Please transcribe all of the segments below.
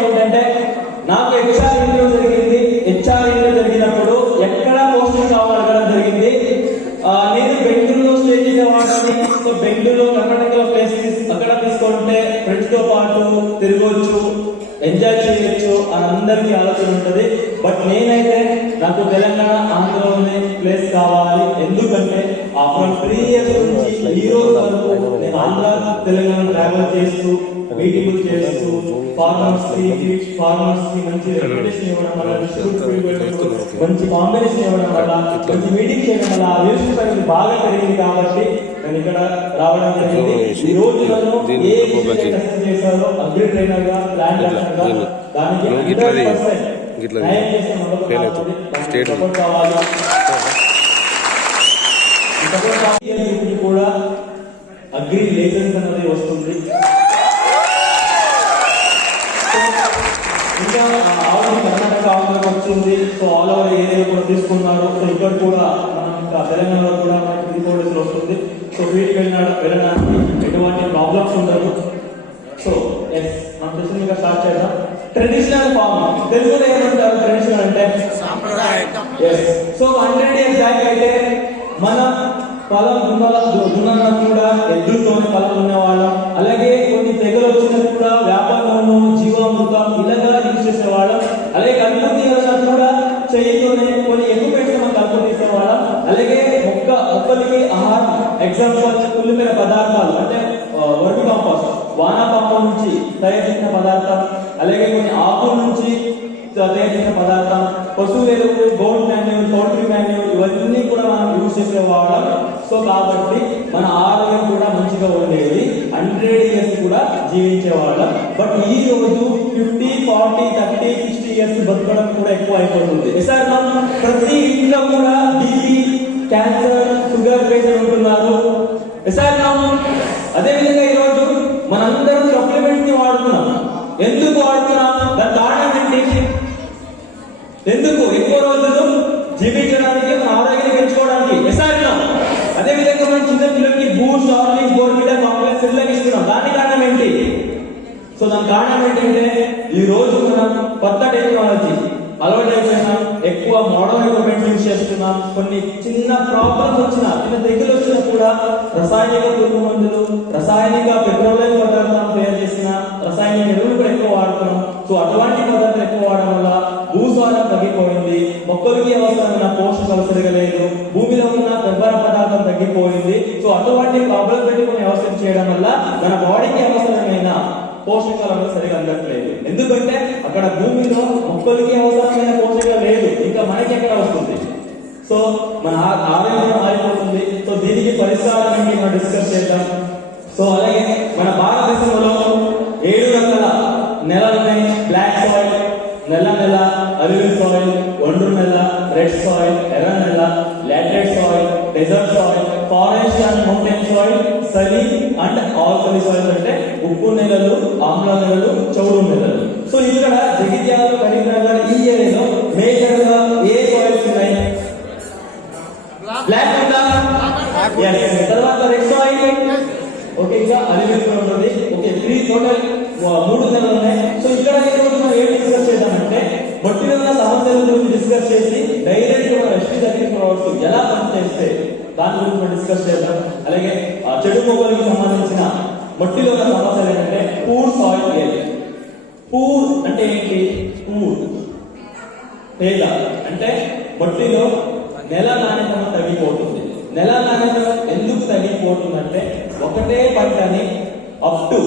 ఏంటంటే నాకు HR interview జరిగినప్పుడు ఎక్కడ పోస్టింగ్ కావాలనడం జరిగింది. నేను బెంగళూరులో స్టే చేసేవాడిని. సో బెంగళూరులో కర్ణాటకలో ప్లేస్ అక్కడ తీసుకుంటే ఫ్రెండ్స్ తో పాటు తిరగొచ్చు, ఎంజాయ్ చేయొచ్చు అని అందరికీ ఆలోచన ఉంటుంది. బట్ నేనైతే నాకు తెలంగాణ ఆంధ్రలోనే ప్లేస్ కావాలి. ఎందుకంటే ఆఫ్టర్ 3 years నుంచి ఈ రోజు వరకు నేను ఆంధ్ర తెలంగాణ ట్రావెల్ చేస్తూ మీటింగ్ చేస్తూ ఫార్మర్స్ కి మంచి రెప్యుటేషన్ ఇవ్వడం వల్ల, మంచి కాంబినేషన్ ఇవ్వడం వల్ల, మంచి మీటింగ్ చేయడం వల్ల ఆ లీడర్షిప్ అనేది బాగా పెరిగింది. కాబట్టి నేను ఇక్కడ రావడం జరిగింది. ఈ రోజు నన్ను ఏ చేశారో అగ్రి ట్రైనర్ గా, ప్లాన్ డాక్టర్ గా దానికి 100% కావాలి. కూడా అగ్రి లైసెన్స్ అనేది వస్తుంది. ఇంకా ఆల్రెడీ కర్ణాటక ఆంధ్రకి వచ్చింది. సో ఆల్ ఓవర్ ఏరియా కూడా తీసుకున్నారు. సో ఇక్కడ కూడా మనం తెలంగాణలో కూడా మనకి 3-4 days వస్తుంది. సో ఫీల్డ్కి వెళ్ళడానికి ఎటువంటి ప్రాబ్లమ్స్ ఉండదు. సో ఎస్ మనం స్పెసిఫిక్గా స్టార్ట్ చేద్దాం. ట్రెడిషనల్ ఫార్మ్ తెలుగులో ఏమంటారు? ట్రెడిషనల్ అంటే ఎస్. సో 100 years బ్యాక్ అయితే మన పొలం దున్నన్నా కూడా ఎద్దులతోనే పొలం ఉన్నవాళ్ళం. అలాగే కొన్ని తెగలు వచ్చినప్పుడు కూడా వ్యాపారంలో జీవామృతం ఇలాగా యూజ్ చేసేవాళ్ళం. అలాగే కలుపు తీయాలన్నా కూడా చెయ్యితోనే కొన్ని ఎక్విప్మెంట్స్ మనం కలుపు తీసేవాళ్ళం. అలాగే మొక్కలకి ఆహారం, ఎగ్జాంపుల్ కుళ్ళిపోయిన పదార్థాలు అంటే వర్మి కాంపోస్ట్, వానాపాపం నుంచి తయారు చేసిన పదార్థం, అలాగే కొన్ని ఆకుల నుంచి తయారు చేసిన పదార్థం, పశువుల ఎరువు, గోల్డ్ మాన్యూర్, పౌల్ట్రీ మాన్యూర్ ఇవన్నీ కూడా మనం యూజ్ చేసేవాళ్ళం. సో కాబట్టి మన ఆరోగ్యం కూడా మంచిగా ఉండేది. 100 years కూడా జీవించేవాళ్ళం. బట్ ఈ రోజు 50, 40, 30, 60 years బతకడం కూడా ఎక్కువ అయిపోతుంది. ప్రతి ఇంట్లో కూడా బీపీ, క్యాన్సర్, షుగర్ పేషెంట్ ఉంటున్నారు. అదేవిధంగా ఈ రోజు మనందరం సప్లిమెంట్ ని వాడుతున్నాం. ఎందుకు వాడుతున్నాం? దాని కారణం ఏంటి? ఎందుకు? ఎక్కువ రోజులు జీవించడానికి, మన ఆరోగ్యాన్ని పెంచుకోవడానికి. అదే విధంగా మనం చిన్న పిల్లలకి బూస్ట్, హార్లిక్స్, బోర్న్విటా, కాంప్లెక్స్ పిల్లలకి ఇస్తున్నాం. దాని కారణం ఏంటి? సో దాని కారణం ఏంటంటే ఈ రోజు మనం కొత్త టెక్నాలజీ అలవాటు అయిపోయినాం. ఎక్కువ మోడర్న్ ఎక్విప్మెంట్ యూజ్ చేస్తున్నాం. కొన్ని చిన్న ప్రాబ్లమ్స్ వచ్చినా, చిన్న తెగులు వచ్చినా కూడా రసాయనిక పురుగు మందులు, రసాయనిక పెట్రోలియం పదార్థాలు తయారు చేసిన రసాయనిక ఎరువులు కూడా ఎక్కువ వాడుతున్నాం. సో అటువంటి పదార్థాలు ఎక్కువ వాడడం వల్ల భూసారం తగ్గిపోయింది, మొక్కలకి అవసరమైన పోషకాలు సరిగలేదు, భూమిలో ఉన్న పెబ్బర పదార్థం తగ్గిపోయింది. సో అటువంటి ప్రాబ్లం పెట్టుకుని వ్యవసాయం చేయడం వల్ల మన బాడీకి అవసరమైన పోషకాలను సరిగా అందట్లేదు. ఎందుకంటే అక్కడ భూమిలో మొక్కలకి అవసరమైన పోషకాలు లేదు, ఇంకా మనకి ఎక్కడ వస్తుంది? సో మన ఆరోగ్యం మారిపోతుంది. సో దీనికి పరిష్కారం ఏంటి మనం డిస్కస్ చేద్దాం. సో అలాగే మన భారతదేశంలో 7 రకాల నెలలు ఉన్నాయి. బ్లాక్ సాయిల్, నల్ల నెల, అల్యూమినియం సాయిల్, ఒండ్రు నెల, రెడ్ సాయిల్, ఎర్ర నెల, laterite soil, desert soil, forest and mountain soil, saline and alkali soil అంటే ఉప్పు నెలలు, ఆమ్ల నెలలు, చౌడు నెలలు. సో ఇక్కడ జగిత్యాల, కరీంనగర్ ఈ ఏరియాలో మేజర్ గా ఏ సాయిల్స్ ఉన్నాయి? బ్లాక్ ఉందా? తర్వాత రెడ్ సాయిల్, ఓకే, ఇంకా అల్యూమినియం ఉంటుంది. ఓకే, 3 నెలలు ఉన్నాయి. సో ఇక్కడ మనం ఏం డిస్కస్ చేద్దామంటే మట్టిలో ఉన్న సమస్యల గురించి డిస్కస్ చేసి డైరెక్ట్ మన ఎస్టీ దగ్గరికి రావచ్చు ఎలా పనిచేస్తే దాని గురించి మనం డిస్కస్ చేద్దాం. అలాగే చెడు మొక్కలకి సంబంధించిన మట్టిలో ఉన్న సమస్యలు ఏంటంటే పూర్ సాయిల్ ఏరియా. పూర్ అంటే ఏంటి? పూర్ తేగ అంటే మట్టిలో నెల నాణ్యత తగ్గిపోతుంది. నెల నాణ్యత ఎందుకు తగ్గిపోతుందంటే ఒకటే పంటని అప్ టు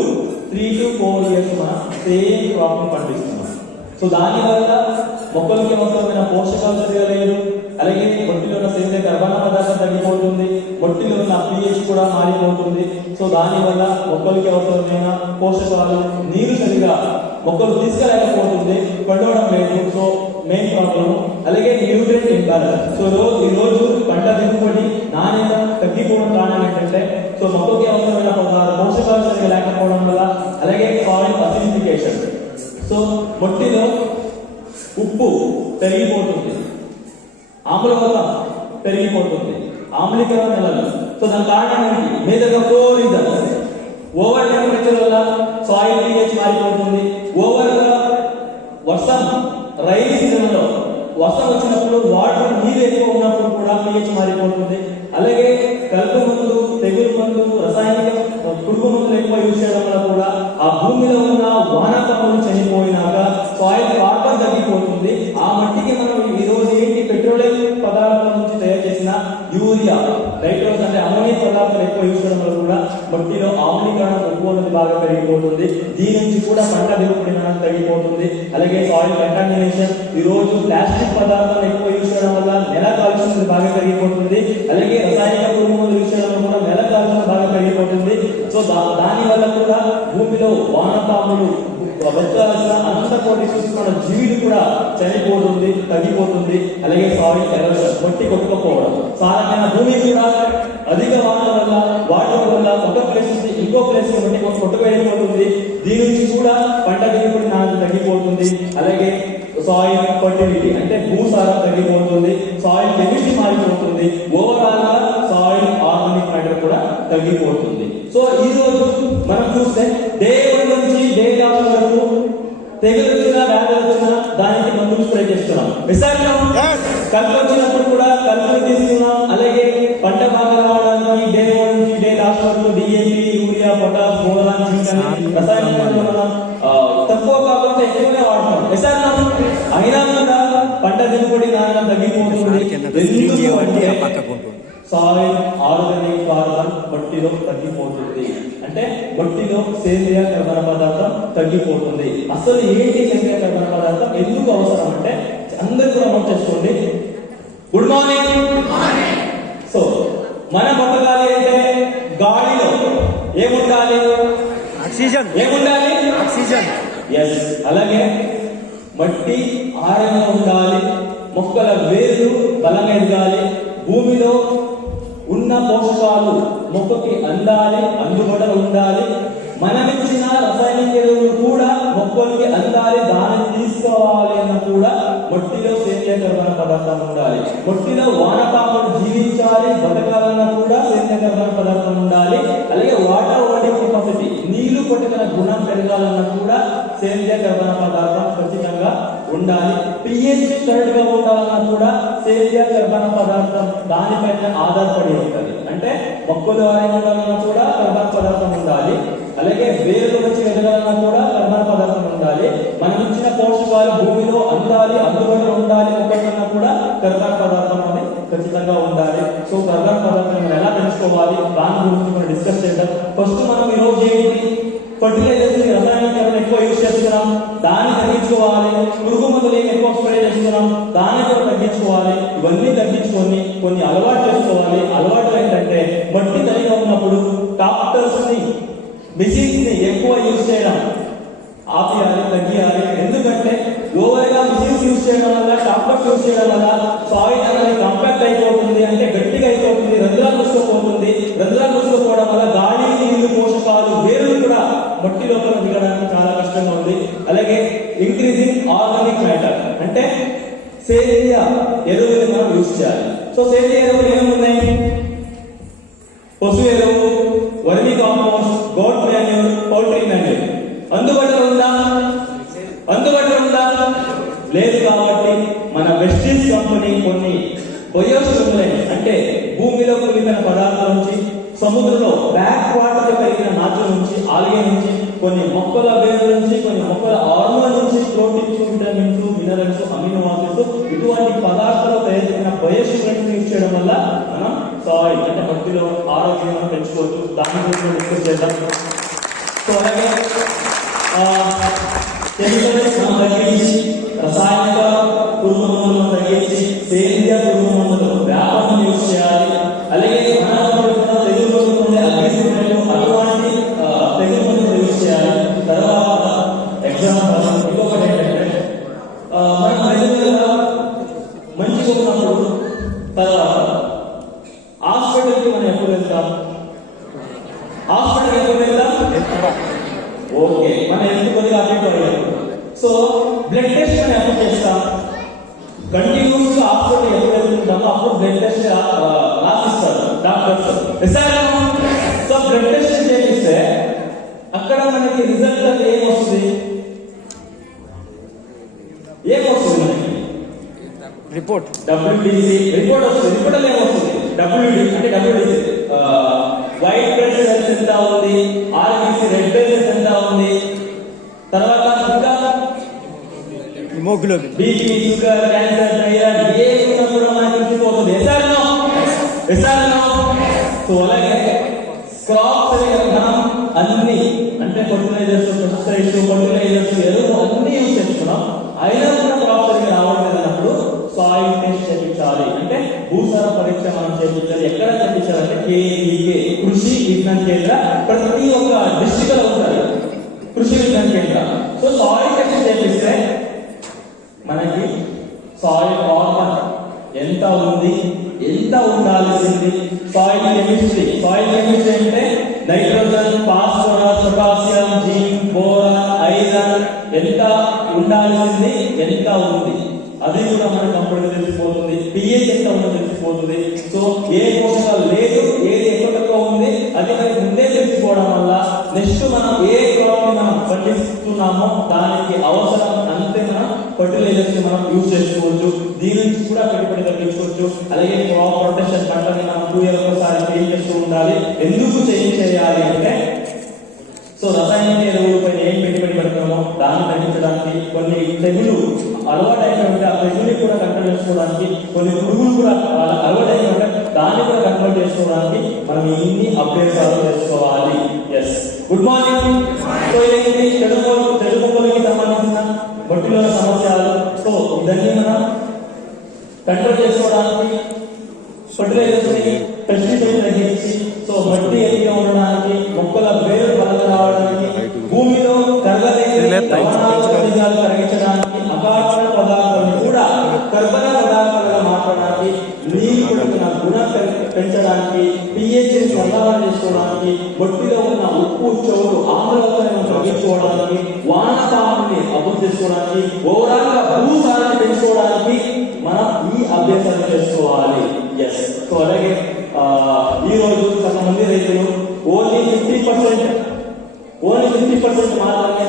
3 to 4 years మనం సేమ్ క్రాప్ ని పండిస్తున్నాం. సో దానివల్ల మొక్కలకి అవసరమైన పోషకాలు సరిగా లేదు. అలాగే మట్టిలో ఉన్న సేంద్రియ కర్బన పదార్థం తగ్గిపోతుంది. మట్టిలో ఉన్న pH కూడా మారిపోతుంది. సో దానివల్ల మొక్కలకి అవసరమైన పోషకాలు, నీరు సరిగా మొక్కలు తీసుకెళ్ళకపోతుంది, పండవడం లేదు. So main problem. అలాగే న్యూట్రియంట్ ఇంబ్యాలెన్స్. సో ఈ రోజు పంట దిగుబడి నాణ్యత తగ్గిపోవడం కారణం ఏంటంటే సో మొక్కకి అవసరమైన పోషకాలు సరిగా లేకపోవడం వల్ల, అలాగే సాయిల్ అసిడిఫికేషన్. సో మట్టిలో ఉప్పు పెరిగిపోతుంది, ఆమ్లవతం పెరిగిపోతుంది, ఆమ్లీకరణ నెలలు. సో దాని కారణం ఏంటి? మేజర్గా 4 రీజన్స్. రసాయనిక పురుగు మందులు ఎక్కువ యూజ్ చేయడం వల్ల కూడా ఆ భూమిలో ఉన్న వానపాములు చనిపోయినాక సాయిల్ కార్బన్ తగ్గిపోతుంది. ఆ మట్టికి మనం ఈ రోజు ఏంటి పెట్రోలియం పదార్థాల నుంచి తయారు చేసిన యూరియా, నైట్రోజన్ అంటే అమోనియా పదార్థాలు ఎక్కువ యూజ్ చేయడం వల్ల కూడా మట్టిలో ఆమ్లీకరణ ఎక్కువ బాగా పెరిగిపోతుంది. దీని నుంచి కూడా పంట దిగుబడి తగ్గిపోతుంది. అలాగే సాయిల్ కంటామినేషన్, ఈ రోజు ప్లాస్టిక్ పదార్థాలు ఎక్కువ యూజ్ చేయడం వల్ల నెల కాలుష్యం బాగా పెరిగిపోతుంది. అలాగే రసాయనిక పురుగు మందులు యూజ్ చేయడం వల్ల నెల కాలుష్యం బాగా పెరిగిపోతుంది. సో దాని వల్ల కూడా భూమిలో వానపాములు బతకాల్సిన అనంతకోటి చూసుకున్న జీవులు కూడా చనిపోతుంది, తగ్గిపోతుంది. అలాగే సాయిల్ ఎరోషన్, మట్టి కొట్టుకుపోవడం, సాధారణ భూమి కూడా అధిక వాన వల్ల వాటర్ వల్ల ఒక ప్లేస్ నుంచి ఇంకో ప్లేస్ మట్టి కొట్టుకుపోతుంది. దీని నుంచి కూడా పంట దిగుబడి నాణ్యత తగ్గిపోతుంది. అలాగే సాయిల్ ఫర్టిలిటీ అంటే భూసారం తగ్గిపోతుంది, సాయిల్ కెమిస్ట్రీ మారిపోతుంది, ఓవరాల్ గా సాయిల్ ఆర్గానిక్ మ్యాటర్ కూడా తగ్గిపోతుంది. సో ఈ రోజు మనం చూస్తే డే 1 నుంచి డే లాస్ట్ వరకు తెగులు వచ్చినా వ్యాధి వచ్చినా దానికి మందులు స్ప్రే చేస్తున్నాం. కలుపు వచ్చినప్పుడు కూడా కలుపులు తీస్తున్నాం. అలాగే పంట బాగా రావడానికి డే 1 నుంచి డే లాస్ట్ వరకు DAP, urea, potash, boron, zinc రసాయన మనం తక్కువ కాకుండా ఎక్కువనే వాడతాం. అయినా కూడా పంట దిగుబడి నాణ్యత తగ్గిపోతుంది. ఎందుకు అంటే సాయిల్ ఆర్గానిక్ కార్బన్ మట్టిలో తగ్గిపోతుంది. అంటే మట్టిలో సేంద్రియ కర్బన పదార్థం తగ్గిపోతుంది. అసలు ఏంటి సేంద్రియ కర్బన పదార్థం, ఎందుకు అవసరం అంటే అందరూ కూడా నోట్ చేసుకోండి. Good morning. సో మనం బతకాలి అంటే గాలిలో ఏముండాలి? ఆక్సిజన్. ఏముండాలి? ఆక్సిజన్. ఎస్. అలాగే మట్టి ఆహారంగా ఉండాలి, మొక్కల వేర్లు బలంగా ఎదగాలి, భూమిలో ఉన్న పోషకాలు మొక్కకి అందాలి, అందుబాటులో ఉండాలి. మనం ఇచ్చిన రసాయనిక ఎరువులు కూడా మొక్కలకి అందాలి, దాన్ని తీసుకోవాలి అన్న కూడా మట్టిలో సేంద్రియ కర్బన పదార్థం ఉండాలి. మట్టిలో వానపాములు జీవించాలి, బతకాలన్నా కూడా సేంద్రియ కర్బన పదార్థం ఉండాలి. అలాగే వాటర్ హోల్డింగ్ కెపాసిటీ, నీళ్లు పట్టుకున్న గుణం పెరగాలన్నా కూడా సేంద్రియ కర్బన పదార్థం ఖచ్చితంగా ఉండాలి. పిహెచ్ కరెక్ట్ గా ఉండాలన్నా కూడా సేంద్రియ కర్బన పదార్థం దానిపైన ఆధారపడి ఉంటుంది. అంటే మొక్కలు ఆరోగ్యంగా ఉండాలన్నా కూడా కర్బన పదార్థం ఉండాలి. అలాగే వేరు వచ్చి ఎదగాలన్నా కూడా కర్బన పదార్థం ఉండాలి. మనం ఇచ్చిన పోషకాలు భూమిలో అందాలి, అందుబాటులో ఉండాలి, మొక్కలన్నా కూడా కర్బన పదార్థం అనేది ఖచ్చితంగా ఉండాలి. సో కర్బన పదార్థం మనం ఎలా తెలుసుకోవాలి దాని గురించి మనం డిస్కస్ చేద్దాం. ఫస్ట్ మనం ఈ రోజు ఏంటి, ఫర్టిలైజర్స్ రసాయనిక ఎక్కువ యూజ్ చేస్తున్నాం, దాన్ని తగ్గించుకోవాలి. పురుగు మందులు ఎక్కువ స్ప్రే చేస్తున్నాం, దాన్ని కూడా తగ్గించుకోవాలి. ఇవన్నీ తగ్గించుకొని కొన్ని అలవాటు చేసుకోవాలి. అలవాటు ఏంటంటే మట్టి తడిగా ఉన్నప్పుడు ట్రాక్టర్స్ ని, మిషన్స్ ని ఎక్కువ యూజ్ చేయడం ఆపేయాలి, తగ్గియాలి. ఎందుకంటే ఓవర్ గా మిషన్స్ యూజ్ చేయడం వల్ల, ట్రాక్టర్స్ యూజ్ చేయడం వల్ల సాయిల్ అనేది కాంపాక్ట్ అయిపోతుంది, అంటే గట్టిగా అయిపోతుంది, రంధ్రాలు మూసుకుపోతుంది. రంధ్రాలు మూసుకుపోవడం వల్ల గాలి, నీళ్లు, పోషకాలు, వేర్లు కూడా మట్టి లోపల దిగడానికి చాలా కష్టంగా ఉంది. అలాగే ఇంక్రీజింగ్ ఆర్గానిక్ మ్యాటర్ అంటే సేంద్రియ ఎరువులు మనం యూజ్ చేయాలి. సో సేంద్రియ ఎరువులు ఏమున్నాయి? పశు ఎరువు, vermicompost, goat manure, poultry manure. అందుబాటులో ఉందా? అందుబాటులో ఉందా? లేదు. కాబట్టి మన వెస్టీజ్ కంపెనీ కొన్ని బయోస్టిమ్యులెంట్స్ అంటే భూమిలో కలిగిన పదార్థాల నుంచి, సముద్రంలో బ్యాక్ వాటర్ లో కలిగిన నాచుల నుంచి, ఆల్గే నుంచి, కొన్ని మొక్కల వేర్ల నుంచి, కొన్ని మొక్కల ఆర్ముల నుంచి proteins, vitamins, minerals, amino acids ఇటువంటి పదార్థాలు తయారు చేసిన బయోస్టిమ్యులెంట్స్ యూజ్ చేయడం వల్ల మనం సాయిల్ అంటే మట్టిలో ఆరోగ్యం పెంచుకోవచ్చు. దాని గురించి డిస్కస్ చేద్దాం. సో అలాగే కెమికల్స్ మనం తగ్గించి, రసాయనిక పురుగు మందులను తగ్గించి సేంద్రియ పురుగు మందులు వ్యాపారం యూజ్ చేయాలి. అలాగే తెగులు ఉండే అగ్రిసిమెంట్ అటువంటి తెగులు మందులు యూజ్ చేయాలి. తర్వాత ఎగ్జాంపుల్ ఇంకొకటి ఏంటంటే మనం రెగ్యులర్గా మంచిగా ఉన్నప్పుడు తర్వాత హాస్పిటల్కి మనం ఎప్పుడు వెళ్తాం? హాస్పిటల్ ఎప్పుడు వెళ్తాం? ఓకే, మనం ఎందుకు కొద్దిగా అడ్మిట్. సో బ్లడ్ టెస్ట్ మనం ఎప్పుడు చేస్తాం? కంటిన్యూస్ గా హాస్పిటల్ ఎప్పుడు వెళ్తుంటామో అప్పుడు బ్లడ్ టెస్ట్ రాసిస్తారు డాక్టర్స్. సో బ్లడ్ టెస్ట్ చేపిస్తే అక్కడ మనకి రిజల్ట్ అంటే ఏమొస్తుంది? ఏమొస్తుంది మనకి? రిపోర్ట్, WBC రిపోర్ట్ వస్తుంది. రిపోర్ట్ ఏమొస్తుంది? WD అంటే WBC వైట్ బ్లడ్ ఉంది, ఆర్బీసీ రెడ్ బెల్స్ ఎంత ఉంది, తర్వాత ఇంకా haemoglobin, BP, sugar, cancer, thyroid ఏ కూడా మనకి తెలిసిపోతుంది. ఎస్ఆర్నో. సో అలాగే క్రాప్స్ మనం అన్ని అంటే ఫర్టిలైజర్స్, ఫర్టిలైజర్స్, ఎరువు అన్ని యూజ్ చేస్తున్నాం. అయినా కూడా క్రాప్ సరిగ్గా రావట్లేదు అన్నప్పుడు సాయిల్ టెస్ట్ చేయించాలి. అంటే భూసార పరీక్ష మనం చేయించాలి. ఎక్కడ చేయించాలంటే KVK కృషి విజ్ఞాన కేంద్ర ప్రతి ఒక్క డిస్ట్రిక్ట్ లో ఉంటారు కృషి విజ్ఞాన కేంద్ర. సో సాయిల్ టెస్ట్ చేపిస్తే మనకి సాయిల్ కార్బన్ ఎంత ఉంది, ఎంత ఉండాల్సింది, సాయిల్ కెమిస్ట్రీ అంటే nitrogen, phosphorus, potassium, zinc, boron, iron ఎంత ఉండాల్సింది, ఎంత ఉంది అది కూడా మనకు కంప్లీట్ తెలిసిపోతుంది. pH ఎంత ఉందో తెలిసిపోతుంది. సో ఏ పోషకాలు లేదు, ఏది ఎక్కువ ఉంది అది మనకి ముందే తెలిసిపోవడం వల్ల నెక్స్ట్ మనం ఏ క్రాప్ మనం పండిస్తున్నామో దానికి అవసరం అంతే మనం ఫర్టిలైజర్స్ మనం యూజ్ చేసుకోవచ్చు. దీని నుంచి కూడా పెట్టుబడి తగ్గించుకోవచ్చు. అలాగే క్రాప్ ప్రొటెక్షన్ పంటని మనం 2 years ఒకసారి క్లీన్ చేస్తూ ఉండాలి. ఎందుకు చేయాలి అంటే సో రసాయనిక ఎరువుల పైన ఏం పెట్టుబడి పెడతామో దాన్ని తగ్గించడానికి, కొన్ని తెగులు అలవాటైనటువంటి ఆ తెగులు కూడా కంట్రోల్ చేసుకోవడానికి, కొన్ని పురుగులు కూడా అలవాటైన దాన్ని కూడా కంట్రోల్ చేసుకోవడానికి మనం ఇన్ని అభ్యాసాలు చేసుకోవాలి. Yes, good morning. సో ఇదేంటి తెలుగుకి సంబంధించిన బొట్టిలో సమస్యలు. సో ఇదన్నీ మనం కంట్రోల్ చేసుకోవడానికి ఫర్టిలైజర్స్ ని పెస్టిసైడ్ తగ్గించి సో మట్టి ఎదిగా ఉండడానికి, మొక్కల వేరు బలంగా రావడానికి, భూమిలో కరగలేని లవణాలు కరిగించడానికి, అకార్బన పదార్థాలను కూడా కర్బన పదార్థాలుగా మార్చడానికి, నీరు కొడుతున్న గుణం పెంచడానికి, pH ని సరళన చేసుకోవడానికి, మట్టిలో ఉన్న ఉప్పు, చౌడు, ఆమ్లవలను తగ్గించుకోవడానికి, వానపాముని అభివృద్ధి చేసుకోవడానికి, ఓవరాల్ గా భూసారాన్ని పెంచుకోవడానికి మనం ఈ అభ్యాసాలు చేసుకోవాలి. ఎస్. సో అలాగే ఈ రోజు కొంతమంది రైతులు ఓన్లీ 50% మాత్రమే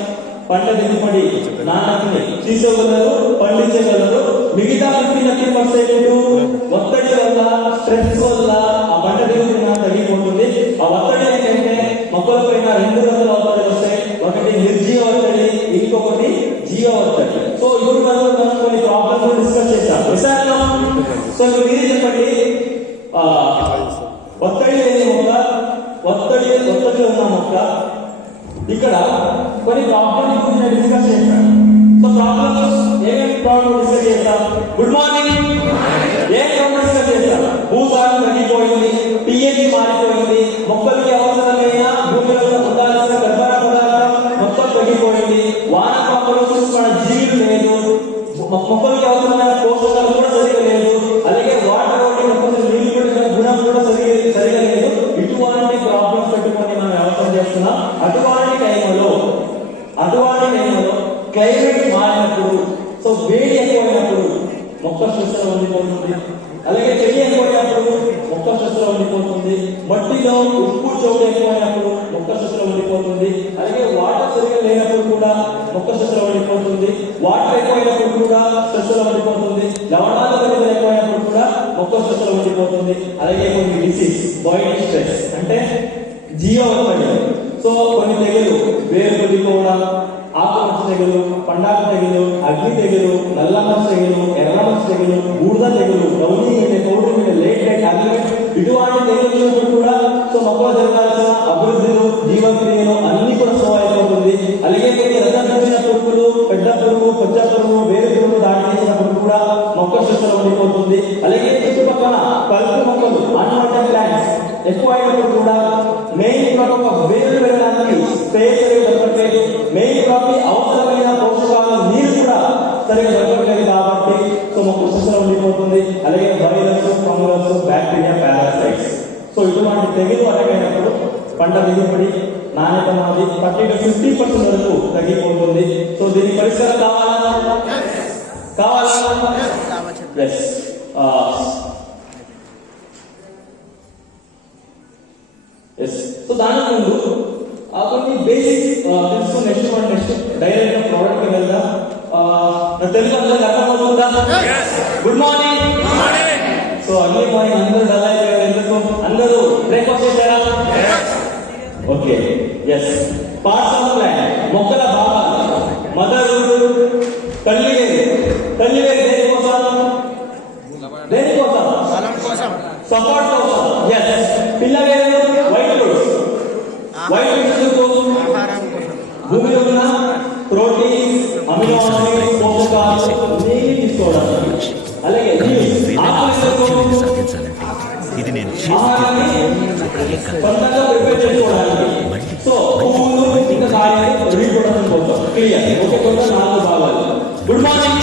పంట దిగుబడి నాణ్యతని తీసుకోగలరు, పండించగలరు. మిగతా 50% ఒత్తిడి వల్ల, స్ట్రెస్ వల్ల ఆ పంట దిగుబడి తగ్గిపోతుంది. ఆ ఒత్తిడి ఏంటంటే మొక్కల పైన 2 రకాల ఒత్తిడి వస్తాయి. ఒకటి నిర్జీవ ఒత్తిడి, ఇంకొకటి జీవ ఒత్తిడి. సో ఇప్పుడు మనం కొన్ని ప్రాబ్లమ్స్ డిస్కస్ చేశాం. సో మీరు చెప్పండి, ఒత్తిడి లేని మొక్క, ఒత్తిడిలో ఉన్న మొక్క, ఇక్కడ కొన్ని ప్రాబ్లమ్స్ గురించి డిస్కస్ చేస్తాను. సో ప్రాబ్లమ్స్ ఏమేమి ప్రాబ్లమ్ డిస్కస్ చేస్తాం? Good morning. ఏం ప్రాబ్లమ్ డిస్కస్ చేస్తాం? భూసారం తగ్గిపోయింది, pH మారిపోయింది, మొక్కలకి అవసరమైన భూమిలో ఉండాల్సిన కర్బన పదార్థం మొత్తం తగ్గిపోయింది, వానపాములు మన జీవులు లేదు, మొక్కలకి అవసరమైన పోషకాలు కూడా సరిగా లేదు, అలాగే వాటర్ నీళ్ళు గుణం కూడా సరిగా లేదు. ఇటువంటి ప్రాబ్లమ్స్ పెట్టుకొని మనం వ్యవసాయం చేస్తున్నాం. అటువంటి టైంలో క్లైమేట్ మారినప్పుడు, సో వేడి ఎక్కువైనప్పుడు మొక్క శ్వాసలో ఉండిపోతుంది, అలాగే చలి ఎక్కువైనప్పుడు మొక్క శ్వాసలో ఉండిపోతుంది, మట్టిలో ఉప్పు, చౌడు ఎక్కువైనప్పుడు మొక్క శ్వాసలో ఉండిపోతుంది, అలాగే వాటర్ సరిగా లేనప్పుడు కూడా మొక్క శ్వాసలో ఉండిపోతుంది, వాటర్ ఎక్కువైనప్పుడు కూడా శ్వాసలో ఉండిపోతుంది, లవణాల పరిధి ఎక్కువైనప్పుడు కూడా మొక్క శ్వాసలో ఉండిపోతుంది. అలాగే కొన్ని డిసీజ్, బాయిల్ స్ట్రెస్ అంటే జీవ ఒత్తిడి. సో కొన్ని తెగులు, వేరు తొలిపోవడం, ఆకుమచ్చ తెగులు, పండాకు తెగులు, అగ్ని తెగులు, నల్లమచ్చ తెగులు, ఎర్రమచ్చ తెగులు, బూడిద తెగులు, రౌడీ మీద, పౌడీ మీద, లేట్ అగ్రిమెంట్, ఇటువంటి తెగులు కూడా సో మొక్కలు జరగాల్సిన అభివృద్ధిలో, జీవక్రియలో అన్ని కూడా స్లో అయిపోతుంది. అలాగే కొన్ని రసం చూసిన పురుగులు, పెద్ద పురుగు, కొచ్చ పురుగు, వేరు పురుగు దాడి చేసినప్పుడు కూడా మొక్క శ్వాసలో ఉండిపోతుంది. అలాగే చుట్టుపక్కల కలుపు మొక్కలు, అన్వాంటెడ్ ప్లాంట్స్ ఎక్కువ అయినప్పుడు కూడా మెయిన్ క్రాప్ వేరు వెళ్ళడానికి స్పేస్ దొరకట్లేదు, మెయిన్ క్రాప్ కి అవసరమైన పోషకాలు నీరు కూడా సరిగా దొరకట్లేదు కాబట్టి సో మొక్క శ్వాసలో ఉండిపోతుంది. అలాగే virus, fungus, bacteria, parasites. So ఇటువంటి తెగులు అటకైనప్పుడు పంట దిగుబడి నాణ్యత అనేది 30 to 50% వరకు తగ్గిపోతుంది. సో దీని పరిష్కారం కావాలా? ఎస్. సో దాని ముందు కొన్ని బేసిక్స్ తెలుసుకుని నెక్స్ట్ డైరెక్ట్ ప్రోడక్ట్ కి వెళ్దాం. తెలుగు అందరికి అర్థమవుతుందా? Good morning. So early morning అందరూ డల్ అయిపోయారు. ఎందుకు? అందరూ బ్రేక్ఫాస్ట్ చేశారా? Okay yes parts of plant మొక్కల భాగాలు మదరు కల్లివేరు దేనికోసం సపోర్ట్ కోసం ఎస్ పిల్లవేరు వైట్ ఫ్రూట్స్ భూమిలో ఉన్న ప్రోటీన్ అమినో ఆసిడ్స్ పోషకాలు తీసుకోవడానికి అలాగే ఇది నేను గుడ్ మార్నింగ్.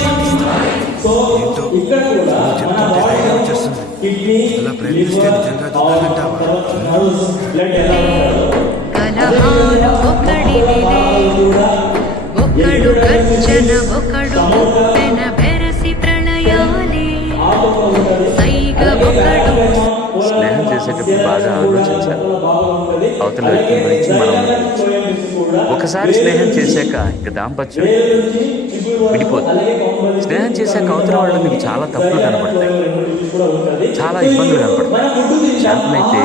సో ఇక్కడ కూడా మన బాడీలో కిడ్నీ లివర్ బ్లడ్ ఎలా స్నేహం చేసేటప్పుడు బాగా ఆలోచించాలి అవతల వ్యక్తి గురించి. మనం ఒకసారి స్నేహం చేశాక ఇక దాంపత్యం విడిపోతుంది. స్నేహం చేశాక అవతల వాళ్ళు మీకు చాలా తప్పులు కనపడతాయి, చాలా ఇబ్బందులు కనపడతాయి. చేతనైతే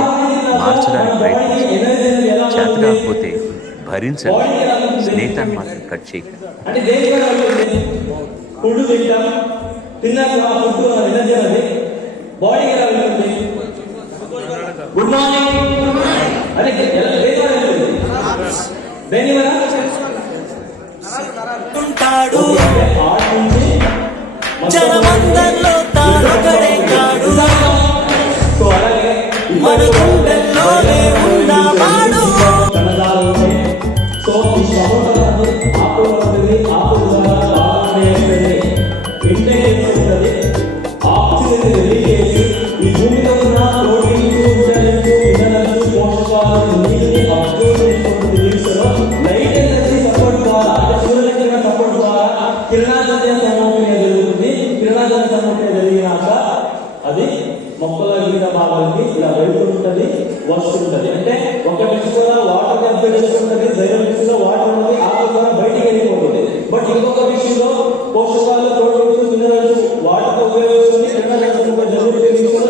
మార్చడానికి ప్రయత్నించండి, చేత కాకపోతే భరించండి. స్నేహితాన్ని మాత్రం కట్ చేయకండి. Good morning. అదే జనమందరిలో తానొకడే కాడు, మన గుండెల్లోనే ఉన్నవాడు. అది మొక్కల వివిధ భాగాలకి ఇలా వెళ్తుంటది వస్తుంటది. అంటే ఒక మిక్స్లో వాటర్ టెంపరేచర్ ఉంటుంది, జైవ మిక్స్లో వాటర్ ఉంటుంది, ఆకు ద్వారా బయటికి వెళ్ళిపోతుంది. బట్ ఇంకొక విషయంలో పోషకాలు ప్రోటీన్స్ మినరల్స్ వాటర్ ఉపయోగించుకొని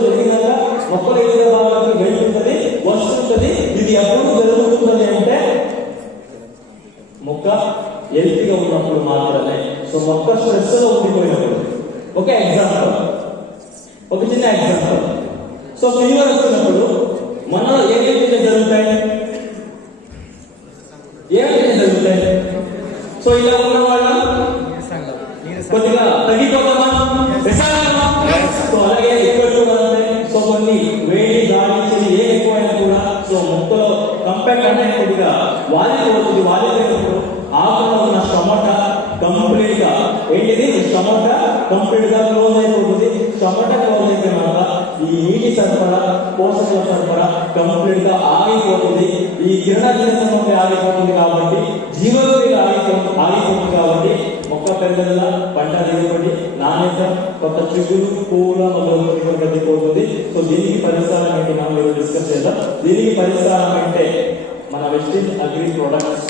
జరిగినాక మొక్కల వివిధ భాగాలకి వెళ్తుంటది వస్తుంటది. ఇది ఎప్పుడు జరుగుతుంది అంటే మొక్క హెల్తీగా ఉన్నప్పుడు మాత్రమే. సో మొక్క స్ట్రెస్ లో ఉండిపోయినప్పుడు. ఒక ఎగ్జాంపుల్, ఒక చిన్న ఎగ్జాంపుల్. సో ఫీవర్ వచ్చినప్పుడు మనలో ఏమేమి జరుగుతాయి? సో ఇలా ఉన్న వాళ్ళ కొద్దిగా తగ్గిపోతామా? సో అలాగే ఇక్కడ సో కొన్ని వేడి గాలి ఏ ఎక్కువైనా కూడా సో మొక్కలో కంపేర్ అంటే కొద్దిగా వాలిపోయినప్పుడు ఆకులో ఉన్న టమాటా కంప్లీట్ గా ఏంటిది టమాటా కంప్లీట్ గా క్లోజ్ అయిపోతుంది. టమాటా క్లోజ్ అయిపోయినాక ఈ నీటి సరఫరా పోషకాల సరఫరా కంప్లీట్ గా ఆగిపోతుంది. ఈ కిరణజన్య ఆగిపోతుంది కాబట్టి జీవక్రియ ఆగిపోతుంది కాబట్టి మొక్క పెరుగుదల, పంట దిగుబడి, నాణ్యత, కొత్త చిగురు, పూల మొదలు తగ్గిపోతుంది. సో దీనికి పరిష్కారం ఏంటి మనం డిస్కస్ చేద్దాం. దీనికి పరిష్కారం అంటే మన వెస్టిన్ అగ్రి ప్రొడక్ట్స్.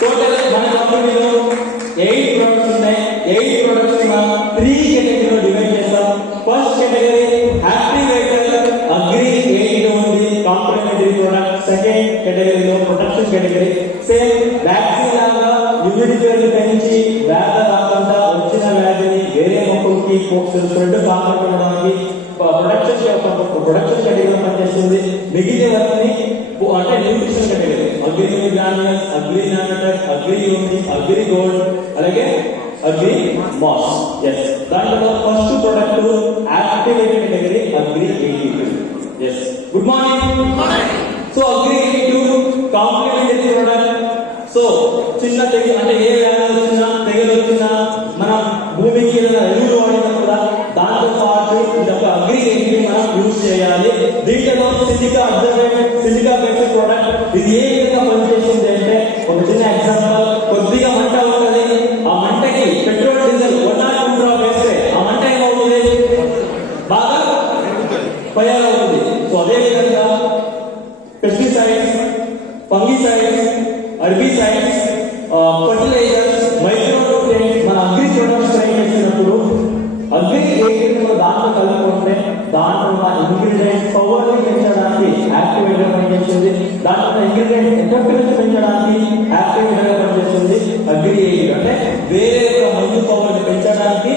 టోటల్ మన కంపెనీలో 8 ప్రొడక్ట్స్ ఉన్నాయి. 8 ప్రొడక్ట్స్ మనం 3 కేటగిరీలో డివైడ్ చేస్తాం. ఫస్ట్ కేటగిరీ యాక్టివేటర్ అగ్రి 8 ఉంది, కాంప్లిమెంటరీ ప్రొడక్ట్. సెకండ్ కేటగిరీలో ప్రొటెక్షన్ కేటగిరీ. సేమ్ వ్యాక్సిన్ లాగా ఇమ్యూనిటీ పెంచి వ్యాధి రాకుండా వచ్చిన వ్యాధిని వేరే మొక్కలకి స్ప్రెడ్ కాకుండా ప్రొడక్షన్ కేటగిరీలో పనిచేస్తుంది. మిగిలినవన్నీ అంటే nutrition category agri granules, agri nanotech, agri unit, agri gold, అలాగే అగ్రి మాస్. ఎస్ దాంట్లో first product activated category agri 82. Yes good morning. So agri 82 complementary product. So చిన్న తెగ అంటే ఏ వ్యాధులు వచ్చినా తెగలు వచ్చినా మనం భూమికి ఎరువులు వాడినా కూడా దాంతో పాటు ఇదొక అగ్రి 82 మనం యూజ్ చేయాలి. దీంట్లో సిలికా అబ్జర్వేట్, సిలికా బేస్డ్ ప్రొడక్ట్. ఇది ఏ విధంగా పనిచేస్తుంది అంటే ఒక చిన్న ఎగ్జాంపుల్, కొద్దిగా మంట ఉంటుంది, ఆ మంటకి పెట్రోల్ డీజిల్ 1 or 2 డ్రాప్ వేస్తే ఆ మంట ఏమవుతుంది? బాగా ఫైర్ అవుతుంది. సో అదే విధంగా pesticides, fungicides, herbicides, fertilisers, micronutrients మన అగ్రి ప్రొడక్ట్స్ ట్రై చేసినప్పుడు అగ్రి ఏదైతే దాంట్లో కలుపుకుంటే దాని దాంట్లో ఇంగ్రీడియంట్ ఎఫెక్టివ్నెస్ పెంచడానికి యాక్టివేట్ గా పనిచేస్తుంది అగ్రియేటివ్. అంటే వేరే ఒక మందు పవర్ని పెంచడానికి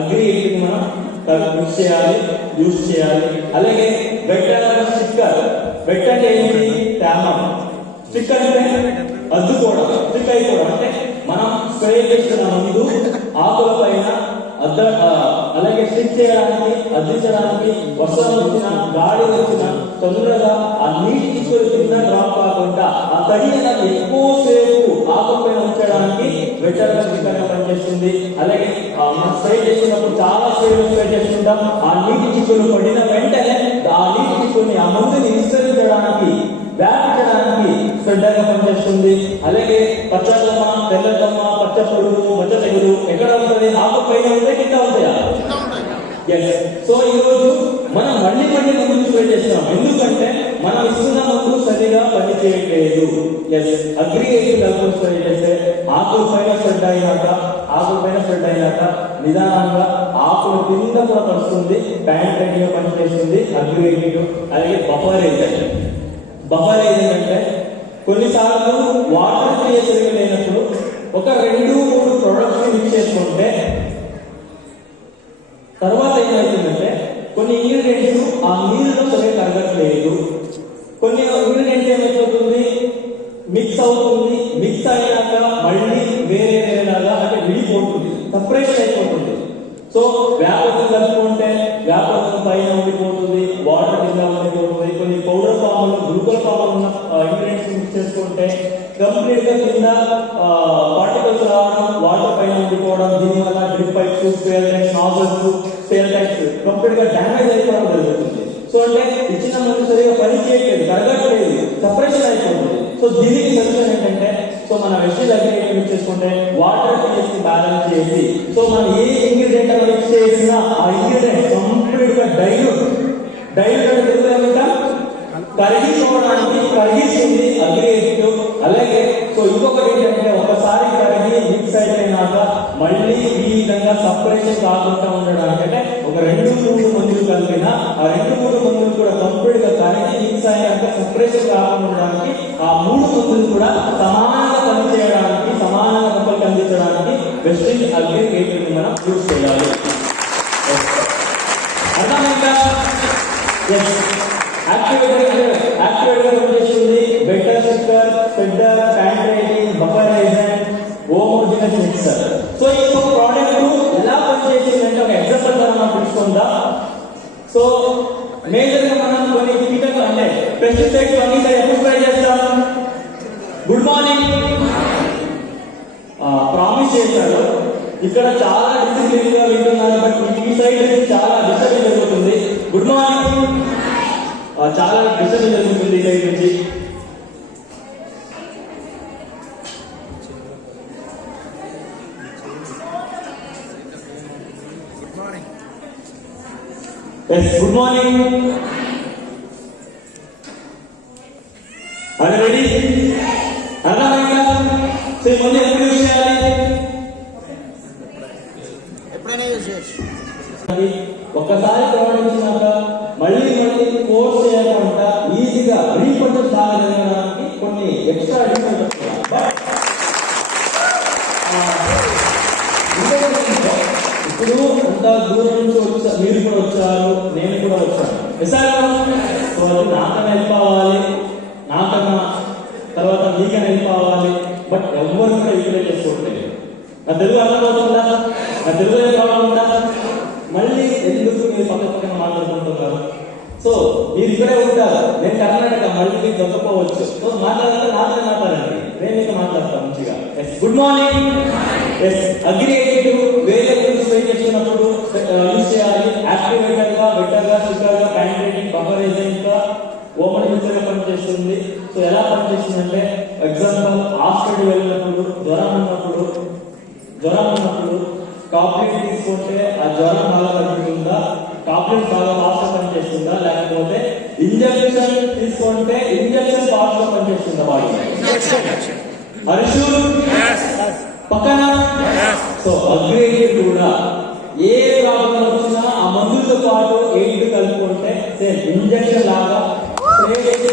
అగ్రియేటివ్ మనం యూజ్ చేయాలి. అలాగే వెట్ స్టిక్కర్. వెట్ అంటే ఏంటి? తేమ. స్టిక్ అంటే అద్దుకోవడం, స్టిక్ అయిపోవడం. అంటే మనం స్ప్రే చేస్తున్న ముందు ఆకుల పైన అలాగే స్టిక్ చేయడానికి, అద్దించడానికి వర్షం వచ్చిన, గాలి వచ్చిన తొందరగా ఆ నీటి తీసుకొని కింద డ్రాప్ కాకుండా ఆ తడి ఎక్కువసేపు ఆకుల పైన ఉంచడానికి వెట్టర్గా స్టిక్కర్ పనిచేస్తుంది. అలాగే మనం స్ప్రే చేసినప్పుడు చాలా స్ప్రే చేస్తుంటాం. ఆ నీటి చిక్కులు పడిన వెంటనే ఆ నీటి చిక్కుల్ని ఆ మందుని విస్తరించడానికి, వ్యాపించడానికి స్ప్రెడ్డర్గా పనిచేస్తుంది. అలాగే పచ్చదమ్మ, తెల్లదమ్మ, పచ్చ పురుగు, మచ్చ తెగులు ఎక్కడ ఉంటుంది? ఆకు పైన ఉంటే కింద ఉంటాయా? సో ఈ రోజు మనం మళ్ళీ ముందు స్ప్రే చేస్తున్నాం. ఎందుకంటే మనం ఇస్తున్న ముందు సరిగా పని చేయట్లేదు. అగ్రియేటివ్ స్ప్రే చేస్తే ఆకుల పైన స్ప్రెడ్ అయినాక నిదానంగా ఆకుల కింద కూడా పడుతుంది, ప్యాంట్ గా పనిచేస్తుంది అగ్రియేటివ్. అలాగే బఫర్ ఏజెంట్ అంటే కొన్నిసార్లు వాటర్ సరిగ్గా లేనప్పుడు ఒక 2-3 ప్రొడక్ట్స్ మిక్స్ చేసుకుంటే తర్వాత ఏమవుతుందంటే కొన్ని ఇంగ్రీడియంట్స్ ఆ నీళ్ళలో సరిగ్గా కరగట్లేదు. కొన్ని ఇంగ్రీడియంట్స్ ఏమైపోతుంది, మిక్స్ అవుతుంది. మిక్స్ అయినాక మళ్ళీ వేరేలాగా అంటే విడిపోతుంది, సపరేషన్ అయిపోతుంది. సో వ్యాపకం కలుపుకుంటే వ్యాపకం పైన ఉండిపోతుంది, వాటర్ కింద ఉండిపోతుంది. కొన్ని పౌడర్ ఫామ్, గ్లూకోజ్ ఫామ్ ఉన్న ఇంగ్రీడియంట్స్ మిక్స్ చేసుకుంటే కంప్లీట్ గా కింద పార్టికల్స్ రావడం, వాటర్ పైన ఉండిపోవడం. దీనివల్ల drip pipes, spare tanks, nozzles, spare tanks complete గా డ్యామేజ్ అయిపోవడం జరుగుతుంది. సో అంటే ఇచ్చిన మందు సరిగా పని చేయట్లేదు, కరగట్లేదు, సపరేషన్ అయిపోతుంది. సో దీనికి సొల్యూషన్ ఏంటంటే, సో మన వెజిటల్ అగ్రిగేట్ మిక్స్ చేసుకుంటే వాటర్ pH ని బ్యాలెన్స్ చేసి, సో మనం ఏ ఇంగ్రీడియంట్ మిక్స్ చేసినా ఆ ఇంగ్రీడియంట్ కంప్లీట్ గా డైల్యూట్ కరిగిస్తుంది అగ్రిగేటివ్. అలాగే సో ఇంకొకటి ఏంటంటే, ఒకసారి కరిగి మిక్స్ అయిపోయినాక మళ్ళీ ఈ విధంగా సపరేషన్ కాకుండా ఉండడానికి, అంటే ఒక 2-3 మందులు కలిపిన ఆ 2-3 మందులు కూడా కంప్లీట్ గా కరిగి మిక్స్ అయ్యాక సపరేషన్ కాకుండా ఉండడానికి ఆ 3 మందులు కూడా సమానంగా పనిచేయడానికి, సమానంగా మొక్కలకు అందించడానికి వెస్టింగ్ అగ్రిగేటివ్ మనం యూజ్ చేయాలి. అర్థమైందా? యాక్టివేట్ గా పనిచేస్తుంది wetter sticker, spreader, penetrating, buffer agent, homogenous mixer. So ఈ ప్రోడక్ట్ ఎలా పనిచేసిందంటే ఒక ఎగ్జాంపుల్ మనం తెలుసుకుందా. సో మేజర్ గా మనం కొన్ని కీటకాలు అంటే పెస్టిసైడ్స్ అన్ని ఎప్పుడు స్ప్రే చేస్తాం? గుడ్ మార్నింగ్ ప్రామిస్ చేశారు. ఇక్కడ చాలా డిసిప్లిన్ గా వింటున్నారు, బట్ ఈ సైడ్ చాలా డిస్టర్బెన్స్ జరుగుతుంది. గుడ్ మార్నింగ్ చాలా డిస్టర్బెన్స్ జరుగుతుంది ఈ సైడ్ నుంచి. Good morning. అది రెడీ? అర్థమైందా? సో ముందు ఎప్పుడు యూజ్ చేయాలి? ఎప్పుడైనా యూజ్ చేయొచ్చు. ఒక్కసారి ప్రమాణించినాక మళ్ళీ కోర్స్ చేయకుండా ఈజీగా రీపర్చేస్ సాగడానికి కొన్ని ఎక్స్ట్రా అడిషనల్ ఇప్పుడు అంత దూరం నుంచి మీరు కూడా వచ్చారు, నేను కూడా వచ్చాను. సో అది నాకన్నా హెల్ప్ అవ్వాలి, నాకన్నా తర్వాత మీకన్నా హెల్ప్ అవ్వాలి. బట్ ఎవరు కూడా ఇక్కడే చేసుకోవట్లేదు. నా తెలుగు అర్థమవుతుందా? నా తెలుగు ప్రాబ్లం ఉందా? మళ్ళీ ఎందుకు మీరు పక్కన మాట్లాడుకుంటున్నారు? సో మీరు ఇక్కడే ఉంటారు, నేను కర్ణాటక, మళ్ళీ మీకు దొరకపోవచ్చు. సో మాట్లాడాలంటే నాతో మాట్లాడండి, నేను ఇంకా మాట్లాడతాను మంచిగా. Good morning. Aggregative variables spray చేస్తున్నప్పుడు యూజ్ చేయాలి. యాక్టివేటర్ గా, వెట్టర్ గా, స్టిక్కర్ గా, ప్యాంట్ రైటింగ్, బఫర్ ఏజెంట్ గా, ఓపెన్ మిక్సర్ గా పనిచేస్తుంది. సో ఎలా పనిచేస్తుందంటే, ఎగ్జాంపుల్ హాస్పిటల్ వెళ్ళినప్పుడు జ్వరం ఉన్నప్పుడు టాబ్లెట్ తీసుకుంటే ఆ జ్వరం బాగా తగ్గుతుందా, టాబ్లెట్ బాగా ఫాస్ట్ పనిచేస్తుందా, లేకపోతే ఇంజక్షన్ తీసుకుంటే ఇంజక్షన్ ఫాస్ట్ గా పనిచేస్తుందా? బాడీ హరీష్ పక్కన. సో అగ్రిగేటివ్ కూడా ఏ ప్రాబ్లం వచ్చినా ఆ మందులతో పాటు ఎయిట్ కలుపుకుంటే సేమ్ ఇంజక్షన్ లాగా స్ప్రే చేసి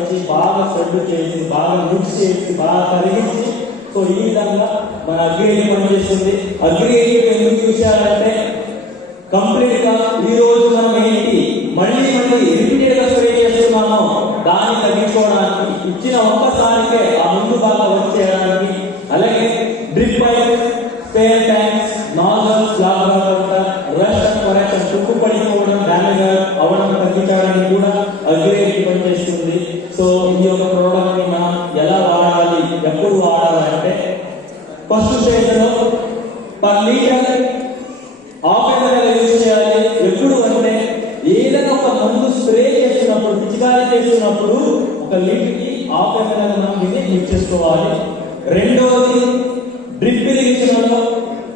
వచ్చి బాగా స్ప్రెడ్ చేసి బాగా మిక్స్ చేసి బాగా కరిగించి సో ఈ విధంగా మన అగ్రి పనిచేస్తుంది. అగ్రి ఎందుకు చూసారంటే కంప్లీట్ గా ఈ రోజు మనం ఏంటి మళ్ళీ రిపీటెడ్ గా స్ప్రే చేస్తున్నాము, దాన్ని తగ్గించుకోవడానికి ఇచ్చిన ఒక్కసారికే ఆ ముందు బాగా వచ్చేయడానికి. అలాగే drip pipe, spare tanks, nozzles, rush correction, తుప్పు పడిపోవడం, డ్యామేజ్ అవ్వడం తగ్గించడానికి కూడా అగ్రి పనిచేస్తుంది. సో ఈ యొక్క ప్రోడక్ట్ ని మనం ఎలా వాడాలి, ఎప్పుడు వాడాలంటే ఫస్ట్ స్టేజ్ లో పర్ లీటర్ యూజ్ చేయాలి. ఎప్పుడు అంటే ఏదైనా ఒక మందు స్ప్రే చేస్తున్నప్పుడు, పిచికారీ చేస్తున్నప్పుడు ఒక లీటర్ కి మనం దీన్ని యూజ్ చేసుకోవాలి. రెండోది డ్రిప్ ఇరిగేషన్ లో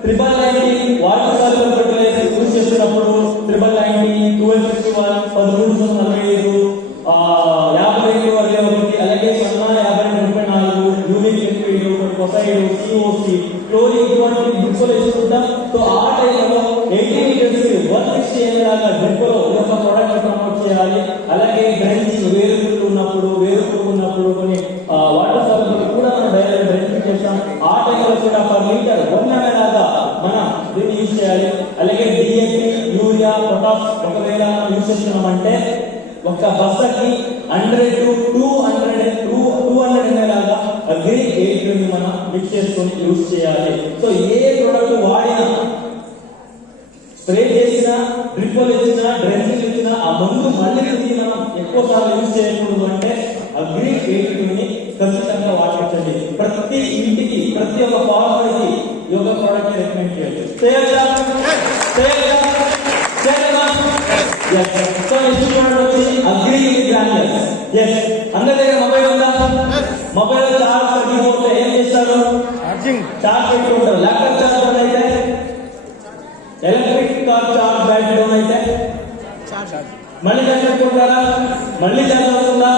990 వాటర్ సాల్యుబుల్ ఫెర్టిలైజర్ యూజ్ చేస్తున్నప్పుడు 990, 1261, 1345, 52 అలాగే 05234 unit liquid, Kocide, COC, chlorine ఇటువంటి డ్రిప్లు వేసుకుంటాం. సో ఆ టైంలో 80 లీటర్స్ 160 ml లాగా డ్రిప్లో ఒక ప్రోడక్ట్ ప్రమోట్ చేయాలి. అలాగే డ్రైనేజ్ వేరుకుళ్ళు ఉన్నప్పుడు కొన్ని వాటర్ సాల్యుబుల్ కూడా మనం డైరెక్ట్ డ్రైనేజ్ చేస్తాం. ఆ టైంలో కూడా పర్ లీటర్ 1 ml లాగా మనం దీన్ని యూజ్ చేయాలి. అలాగే డిఏపి, యూరియా, పొటాష్ ఒకవేళ యూజ్ చేస్తున్నామంటే ఒక బస్తకి 100 to 200 ml లాగా అగ్రి 8 మనం మిక్స్ చేసుకొని యూజ్ చేయాలి. సో ఏ ప్రోడక్ట్ వాడినా, స్ప్రే చేసినా, డ్రిప్పులు ఇచ్చినా, డ్రెంచింగ్ ఇచ్చినా ఆ మందు మళ్ళీ మనం ఎక్కువ సార్లు యూజ్ చేయకూడదు. అంటే అగ్రి 8 ఖచ్చితంగా వాడించండి. ప్రతి ఇంటికి, ప్రతి ఒక్క ఫార్మర్కి యోగా ప్రోడక్ట్ రికమెండ్ చేయాలి. అగ్రి గ్రాన్యులర్స్. అందరి దగ్గర మొబైల్ ఉందా? మొబైల్ చార్జ్ తగ్గిపోతే ఏం చేస్తారు? చార్జ్ పెట్టుకుంటారు. ల్యాప్టాప్ చార్జ్ డౌన్ అయితే, electric car charge battery down అయితే మళ్ళీ చార్జ్ పెట్టుకుంటారా? మళ్ళీ చార్జ్ అవుతుందా?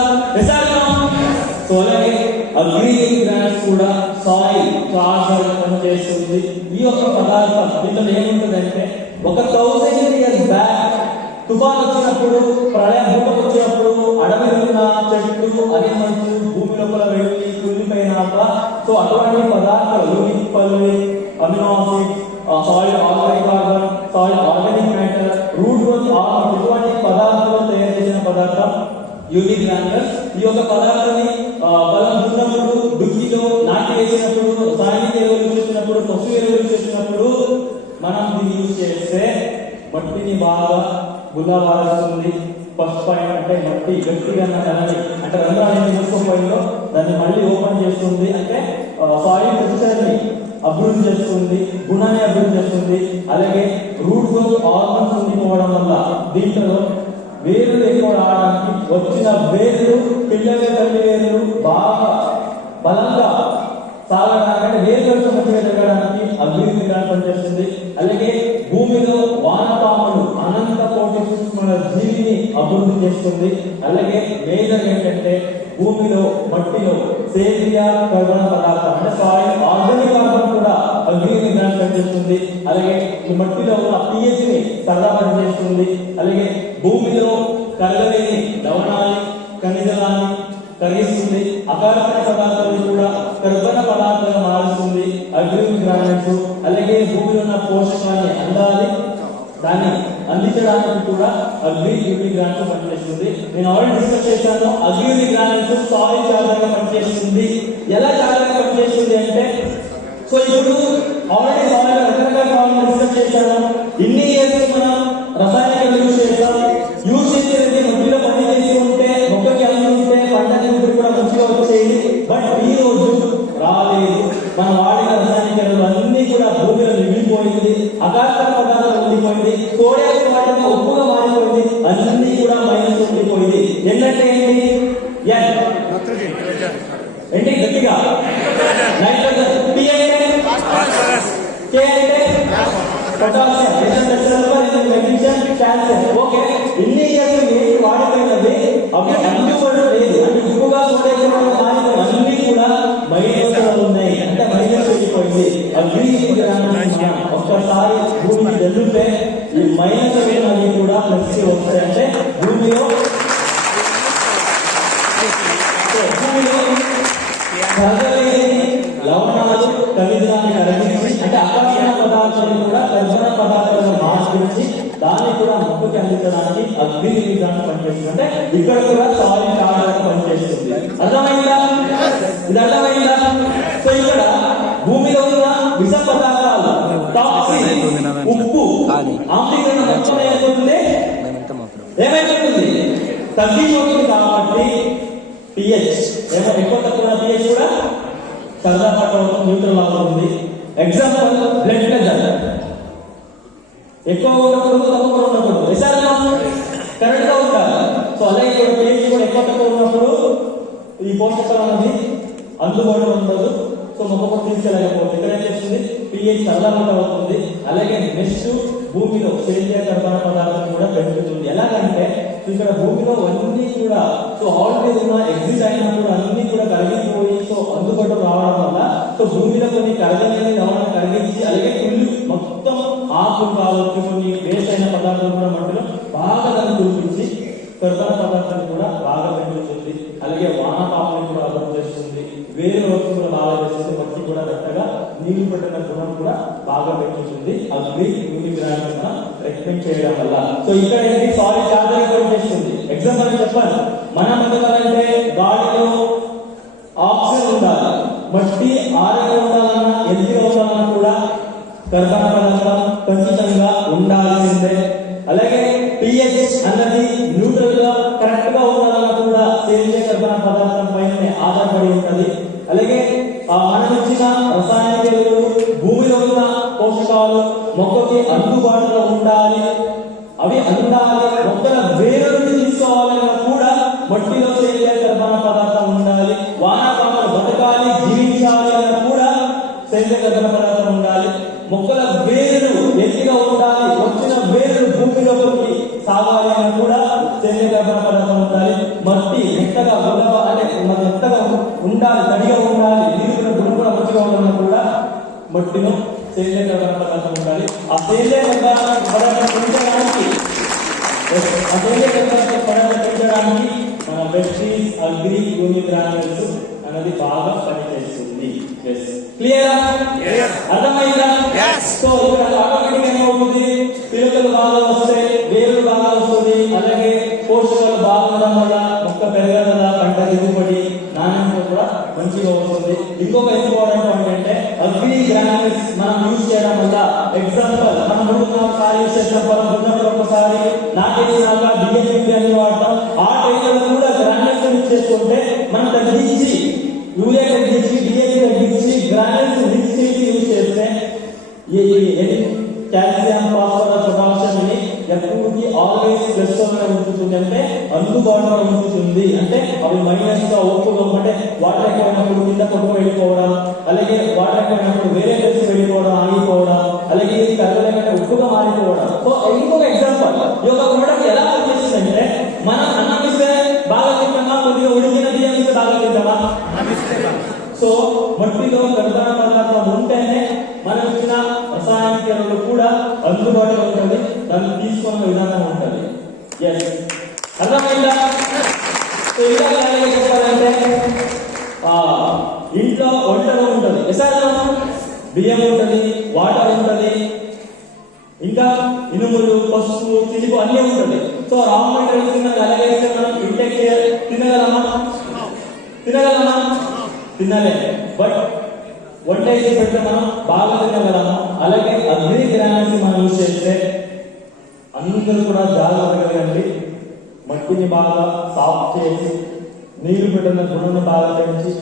సో అలాగే అగ్రి గ్రాన్స్ కూడా సాయిల్ చార్జర్ పనిచేస్తుంది. ఈ యొక్క పదార్థం దీంట్లో ఏముంటుందంటే, ఒక 1000 years బ్యాక్ తుఫాన్ వచ్చినప్పుడు, ప్రళయ భూకంపం వచ్చినప్పుడు అడవిలో ఉన్న చెట్లు, అనిమల్స్ భూమి లోపల వెళ్ళి కుళ్ళిపోయినాక సో అటువంటి పదార్థాలు యూనిక్ పల్లి, amino acids, soil organic carbon, soil organic matter, root growth hormone ఇటువంటి పదార్థాలు తయారు చేసిన పదార్థం యూనిక్ గ్రాన్యులర్స్. ఈ యొక్క పదార్థాన్ని బలం ఉన్నప్పుడు, దుక్కిలో నాటి వేసినప్పుడు, రసాయనిక ఎరువులు చేసినప్పుడు, పశు ఎరువులు చేసినప్పుడు మనం దీన్ని యూజ్ చేస్తే మట్టిని బాగా గుల్లబారుస్తుంది. ఫస్ట్ పాయింట్ అంటే మట్టి గట్టిగా అంటే రంధ్రాలు మూసుకుపోయిందో దాన్ని మళ్ళీ ఓపెన్ చేస్తుంది. అంటే సాయిల్ టెక్స్చర్ ని అభివృద్ధి చేస్తుంది, గుణాన్ని అభివృద్ధి చేస్తుంది. అలాగే రూట్ గ్రోత్ హార్మోన్స్ ఉండిపోవడం వల్ల దీంట్లో వేర్లు ఎక్కువ రావడానికి, వచ్చిన వేర్లు పిల్లగా తల్లి వేర్లు బాగా బలంగా సాగడానికి, వేర్లు మంచిగా జరగడానికి అభివృద్ధి పనిచేస్తుంది. అలాగే భూమిలో వానపాములు అనంత కోటి సూక్ష్మ జీవిని అభివృద్ధి చేస్తుంది. అలాగే మేజర్ ఏంటంటే భూమిలో, మట్టిలో సేంద్రియ కర్బన పదార్థం అంటే సాయిల్ ఆర్గానిక్ కార్బన్ కూడా అగ్ని పనిచేస్తుంది. అలాగే ఈ మట్టిలో ఉన్న pH ని సరళ చేస్తుంది. అలాగే భూమిలో కరగలేని లవణాన్ని, ఖనిజాన్ని కరిగిస్తుంది. అకార్బన పదార్థాలు కూడా కర్బన పదార్థాలు మారుస్తుంది అగ్రి గ్రానైట్స్. అలాగే భూమిలో ఉన్న పోషకాన్ని అందాలి, దాన్ని అందించడానికి కూడా అగ్రి గ్రానైట్స్ పనిచేస్తుంది. నేను ఆల్రెడీ డిస్కస్ చేశాను, అగ్రి గ్రానైట్స్ సాయిల్ చార్జర్గా పనిచేస్తుంది. ఎలా చార్జర్గా పనిచేస్తుంది అంటే, సో ఇప్పుడు ఆల్రెడీ సాయిల్ రకరకాల డిస్కస్ చేశాను. ఇన్ని ఇయర్స్ మనం రసాయనిక యూజ్ చేస్తాం. యూజ్ చేసేది మట్టిలో పని చేసి ఉంటే, మొక్కకి అందిస్తే పంట దిగుబడి కూడా మంచిగా వచ్చేది. బట్ ఈ రోజు రాలేదు. మనం వాడిన రసాయనిక అన్ని కూడా భూమిలో మిగిలిపోయింది. అకార్బన పదార్థాలు ఉండిపోయింది. సోడియం వాటిని ఉప్పుగా మారిపోయింది. అన్ని కూడా మైనస్ ఉండిపోయింది. ఏంటంటే ఏంటి గట్టిగా నైట్రోజన్, పి అంటే కే అంటే ఓకే. ఇన్ని ఇయర్స్ ఏంటి వాడిపోయినది అవి అందుకోవడం లేదు. అంటే ఉప్పుగా సోడియం అన్ని కూడా మైనస్ ఉన్నాయి. అంటే మైనస్ వెళ్ళిపోయింది. అగ్రి ఒక్కసారి భూమికి వెళ్తే ఈ మైనస్ అన్ని కూడా ప్లస్ వస్తాయి. అంటే భూమిలో సో భూమిలో కరగలేని లవణాలు ఖనిజాన్ని కరిగించి అంటే అకర్షణ పదార్థాలను కూడా కర్బన పదార్థాలను మార్చి దాన్ని కూడా మొక్కకి అందించడానికి అగ్ని విధానం పనిచేస్తుంది. అంటే ఇక్కడ కూడా సాలిడ్ ఆధారం పనిచేస్తుంది. అర్థమైందా? ఇది అర్థమైందా? సో ఇక్కడ భూమిలో ఉన్న విష పదార్థాలు టాక్సిన్, ఉప్పు, ఆమ్లీకరణ మొత్తం ఏమవుతుంది? ఏమైపోతుంది? తగ్గిపోతుంది. కాబట్టి పిహెచ్ ఏమో ఎక్కువ తక్కువ పిహెచ్ కూడా చల్లపాటు న్యూట్రల్ అవుతుంది. ఎగ్జాంపుల్ బ్లడ్ ప్రెషర్ ఎక్కువ ఉన్నప్పుడు తక్కువ ఉన్నప్పుడు కరెక్ట్ గా ఉంటారు. సో అలాగే కూడా పిహెచ్ కూడా ఎక్కువ తక్కువ ఉన్నప్పుడు ఈ పోషకాలు అనేది అందుబాటులో ఉండదు. సో మొక్క తీసుకెళ్ళకపోతుంది. ఇక్కడ ఏం చేస్తుంది? పిహెచ్ చల్లపాటు అవుతుంది. అలాగే నెక్స్ట్ భూమిలో సేంద్రియ కర్బన పదార్థం కూడా పెరుగుతుంది. ఎలాగంటే ఇక్కడ భూమిలో అన్ని కూడా సో ఆల్రెడీ ఉన్న ఎగ్జిట్ అయినప్పుడు అన్ని కూడా కరిగిపోయి సో అందుబాటులో రావడం వల్ల సో భూమిలో కొన్ని కరగలేని లవణాలను కరిగించి అలాగే కొన్ని మొత్తం ఆకు కావచ్చు కొన్ని వేస్ట్ అయిన పదార్థాలు కూడా మట్టిలో బాగా దాన్ని చూపించి కర్బన పదార్థాన్ని కూడా బాగా పెంచుతుంది. అలాగే వానపాములను కూడా అభివృద్ధి చేస్తుంది. వేరే వస్తువులు కూడా బాగా చేస్తుంది. మట్టి కూడా గట్టగా నీళ్లు పెట్టిన గుణం కూడా బాగా పెంచుతుంది. అగ్ని భూమి విధానం రికమెండ్ చేయడం వల్ల. సో ఇక్కడ ఏంటి? సాలిడ్ చార్జర్ కూడా చేస్తుంది. ఎగ్జాంపుల్ చెప్పాలి, మనం ఎందుకంటే గాలిలో ఆక్సిజన్ ఉండాలి, మట్టి ఆరోగ్యంగా ఉండాలన్నా హెల్తీగా ఉండాలన్నా కూడా కర్బన పదార్థం ఖచ్చితంగా ఉండాల్సిందే. అలాగే పిహెచ్ అన్నది న్యూట్రల్ గా కరెక్ట్ గా ఉండాలన్నా కూడా సేంద్రియ కర్బన పదార్థం పైన ఆధారపడి ఉంటుంది. అలాగే మనం ఇచ్చిన రసాయనిక ఎరువులు భూమిలో ఉన్న పోషకాలు మొక్కకి అందుబాటులో ఉండాలి. అవి అందాలి. మొక్కల వేరు నుండి తీసుకోవాలన్నా కూడా మట్టిలో సేంద్రియ కర్బన పదార్థం ఉండాలి. వానాకాలం బతకాలి జీవించాలి అన్నా కూడా సేంద్రియ కర్బన పదార్థం ఉండాలి. మొక్కల వేరు ఎత్తిగా ఉండాలి. వచ్చిన వేరు భూమిలోకి సాగాలి అని కూడా సేంద్రియ కర్బన పదార్థం ఉండాలి. మట్టి మెత్తగా మెత్తగా ఉండాలి, తడిగా ఉండాలి. నీరు గుణం కూడా మంచిగా ఉండాలన్నా కూడా మట్టిలో సేంద్రియ కర్బన పదార్థం ఉండాలి. ఆ సేంద్రియ పదార్థం పెంచడానికి మన వెస్టీస్ అగ్రి యూని గ్రాన్యుల్స్ అనేది బాగా పనిచేస్తుంది. క్లియరా? అర్థమైందా? సో ఇక్కడ ఆటోమేటిక్ ఏమవుతుంది? పిలుకలు బాగా వస్తే వేరు బాగా వస్తుంది. అలాగే పోషకాలు బాగుండడం వల్ల మొక్క పెరగద పంట దిగుబడి నాణ్యత కూడా మంచిగా వస్తుంది. ఇంకొక ఇంపార్టెంట్ పాయింట్ అంటే అగ్రి గ్రాన్యుల్స్ మనం యూజ్ చేయడం వల్ల ఎగ్జాంపుల్ మనం ఒకసారి యూజ్ చేసినప్పుడు ఒకసారి నాటేసినాక డిఎస్పీ అని వాడతాం. ఆ టైంలో కూడా గ్రాన్యుల్స్ యూజ్ చేసుకుంటే మనం తగ్గించి యూరియా తగ్గించి డిఎస్పీ తగ్గించి గ్రాన్యుల్స్ మిక్స్ చేసి యూజ్ చేస్తే కాల్షియం ఫాస్ఫరస్ పొటాషియం అని ఎప్పటికీ ఆల్వేస్ ప్లస్ ఉంచుతుంది. అంటే అందుబాటులో ఉంచుతుంది. అంటే అవి మైనస్ గా ఒప్పుకోవడం అంటే వాటర్ ఎక్కువైనప్పుడు కింద కొట్టు వెళ్ళిపోవడం, అలాగే వాటర్ ఎక్కువైనప్పుడు వేరే ప్లేస్ వెళ్ళిపోవడం, ఆగిపోవడం, అలాగే కరగలేక ఉప్పుగా మారిపోవడం. సో ఇంకొక ఎగ్జాంపుల్ ఈ యొక్క ప్రోడక్ట్ ఎలా పనిచేస్తుందంటే మనం అన్నం ఇస్తే బాగా తింటామా, కొద్దిగా ఉడికిన బియ్యం ఇస్తే బాగా తింటామా? సో మట్టిలో కర్బన పదార్థం ఉంటేనే మనం ఇచ్చిన రసాయనిక ఎరువులు కూడా అందుబాటులో ఉంటుంది. దాన్ని తీసుకున్న విధానం ఉంటుంది. అర్థమైందా? సో ఇలా చెప్పాలంటే ఇంట్లో వంటలో ఉంటుంది, బియ్యం ఉంటుంది, వాటర్ ఉంటుంది, ఇంకా ఇనుములు, పసుపు, చిలుపు అన్నీ ఉంటుంది. సో రా మెటీరియల్స్ అలాగే మనం ఇంటెక్ తినగలమా? తినలే. బట్ వంట చేసి పెడితే మనం బాగా తినగలము. అలాగే అగ్రి గ్రాన్యుల్స్ మనం యూజ్ చేస్తే అందరూ కూడా జాగ్రత్తగా మట్టిని బాగా సాఫ్ చేసి నీరు పెట్టిన గుణాన్ని బాగా పెంచి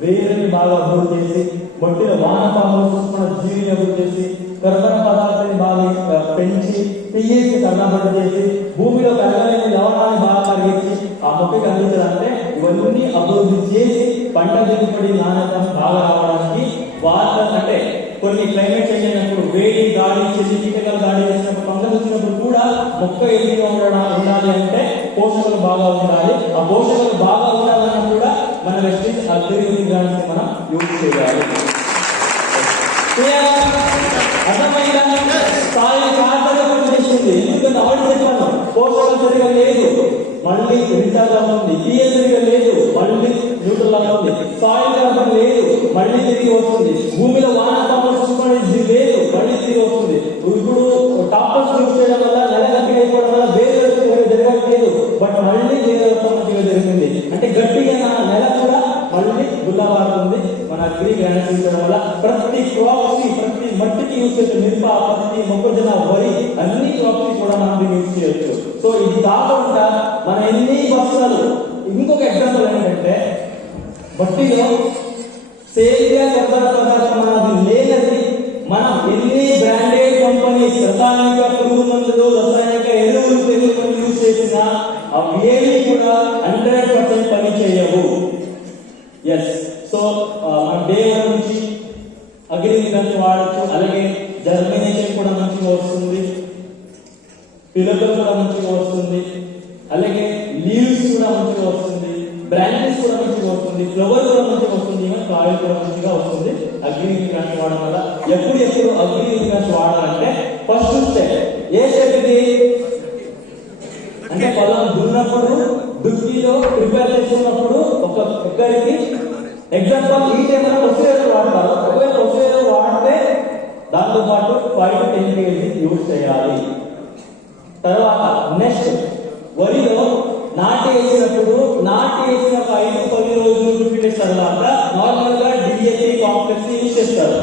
వేరుని బాగా అభివృద్ధి చేసి మట్టిలో వానపాములు చూసుకున్న జీవిని అభివృద్ధి చేసి కర్బన పదార్థాన్ని బాగా పెంచి పిహెచ్ కర్ణబడి చేసి భూమిలో కరగలేని లవణాన్ని బాగా కరిగించి ఆ మొక్కకి అందించాలంటే ఇవన్నీ అభివృద్ధి చేసి పంట దిగుబడి నాణ్యత బాగా రావడానికి వాటర్ అంటే కొన్ని క్లైమేట్ చేంజ్ అయినప్పుడు వేడి గాలి చెల్లి కీటకాలు దాడి చేసినప్పుడు పంట వచ్చినప్పుడు కూడా మొక్క ఎదిగా ఉండాలి అంటే పోషకాలు బాగా ఉండాలి. ఆ పోషకాలు బాగా ఉండాలన్నా కూడా మన వెస్టీస్ అగ్రి గ్రాన్యుల్స్ మనం యూజ్ చేయాలి. అర్థమైందా? సాయిల్ చార్జర్ పనిచేస్తుంది. చేస్తుంది. ఎందుకంటే ఆల్రెడీ చెప్పాను, పోషకాలు సరిగా లేదు, మళ్ళీ రీఛార్జ్ అవుతుంది. పిఏ సరిగా లేదు, మళ్ళీ న్యూట్రల్ అవుతుంది. సాయిల్ కార్బన్ లేదు, మళ్ళీ తిరిగి వస్తుంది. భూమిలో వానాపాములు లేదు, మళ్ళీ తిరిగి వస్తుంది. ఇప్పుడు టాపర్స్ యూజ్ చేయడం వల్ల నెల గట్టిగా అయిపోవడం వల్ల వేరే జరగట్లేదు, బట్ మళ్ళీ వేరే మంచిగా జరిగింది. అంటే గట్టిగా నెల కూడా మళ్ళీ గుల్లబారుతుంది. మన అగ్రి గ్రాండ్స్ యూజ్ చేయడం వల్ల ప్రతి క్రాప్స్ కి, ప్రతి మట్టికి యూజ్ చేసే మిరప, పత్తి, మొక్కజొన్న, వరి అన్ని క్రాప్స్ కి కూడా మనం యూజ్ చేయొచ్చు. సో ఇది కాకుండా మన ఎన్ని బస్తాలు, ఇంకొక ఎగ్జాంపుల్ ఏంటంటే మట్టిలో సేంద్రియ పదార్థం మనది లేనది. మనం ఎన్ని బ్రాండెడ్ కంపెనీస్ రసాయనిక పురుగు మందులు, రసాయనిక ఎరువులు, తెలుగులు యూజ్ చేసినా అవి ఏవి కూడా 100% పని చేయవు. ఎస్, సో మన డే నుంచి అగ్రికల్చర్ వాడచ్చు. అలాగే జర్మినేషన్ కూడా మంచిగా వస్తుంది, పిలకలు కూడా మంచిగా వస్తుంది, అలాగే లీవ్స్ కూడా మంచిగా వస్తుంది, బ్రాంచెస్ కూడా మంచిగా వస్తుంది, ఫ్లవర్ కూడా మంచిగా వస్తుంది, ఈవెన్ కాయలు కూడా మంచిగా వస్తుంది అగ్రికల్చర్ వాడడం వల్ల. ఎప్పుడు అగ్రికల్చర్ వాడాలంటే ఫస్ట్ స్టెప్, ఏ స్టెప్ ఇది అంటే పొలం దున్నప్పుడు, దుక్కిలో ప్రిపేర్ చేస్తున్నప్పుడు ఒక ఒక్కరికి ఎగ్జాంపుల్ ఈ టైంలో వసూలు వాడతారు. ఒకవేళ వసూలు వాడితే దాంతో పాటు 5 to 10 kg యూజ్ చేయాలి. తర్వాత నెక్స్ట్ వరిలో నాటి వేసినప్పుడు, నాటి వేసిన 5 to 10 రోజులు రిపీట్ తర్వాత నార్మల్ గా డిఏపి కాంప్లెక్స్ యూజ్ చేస్తారు.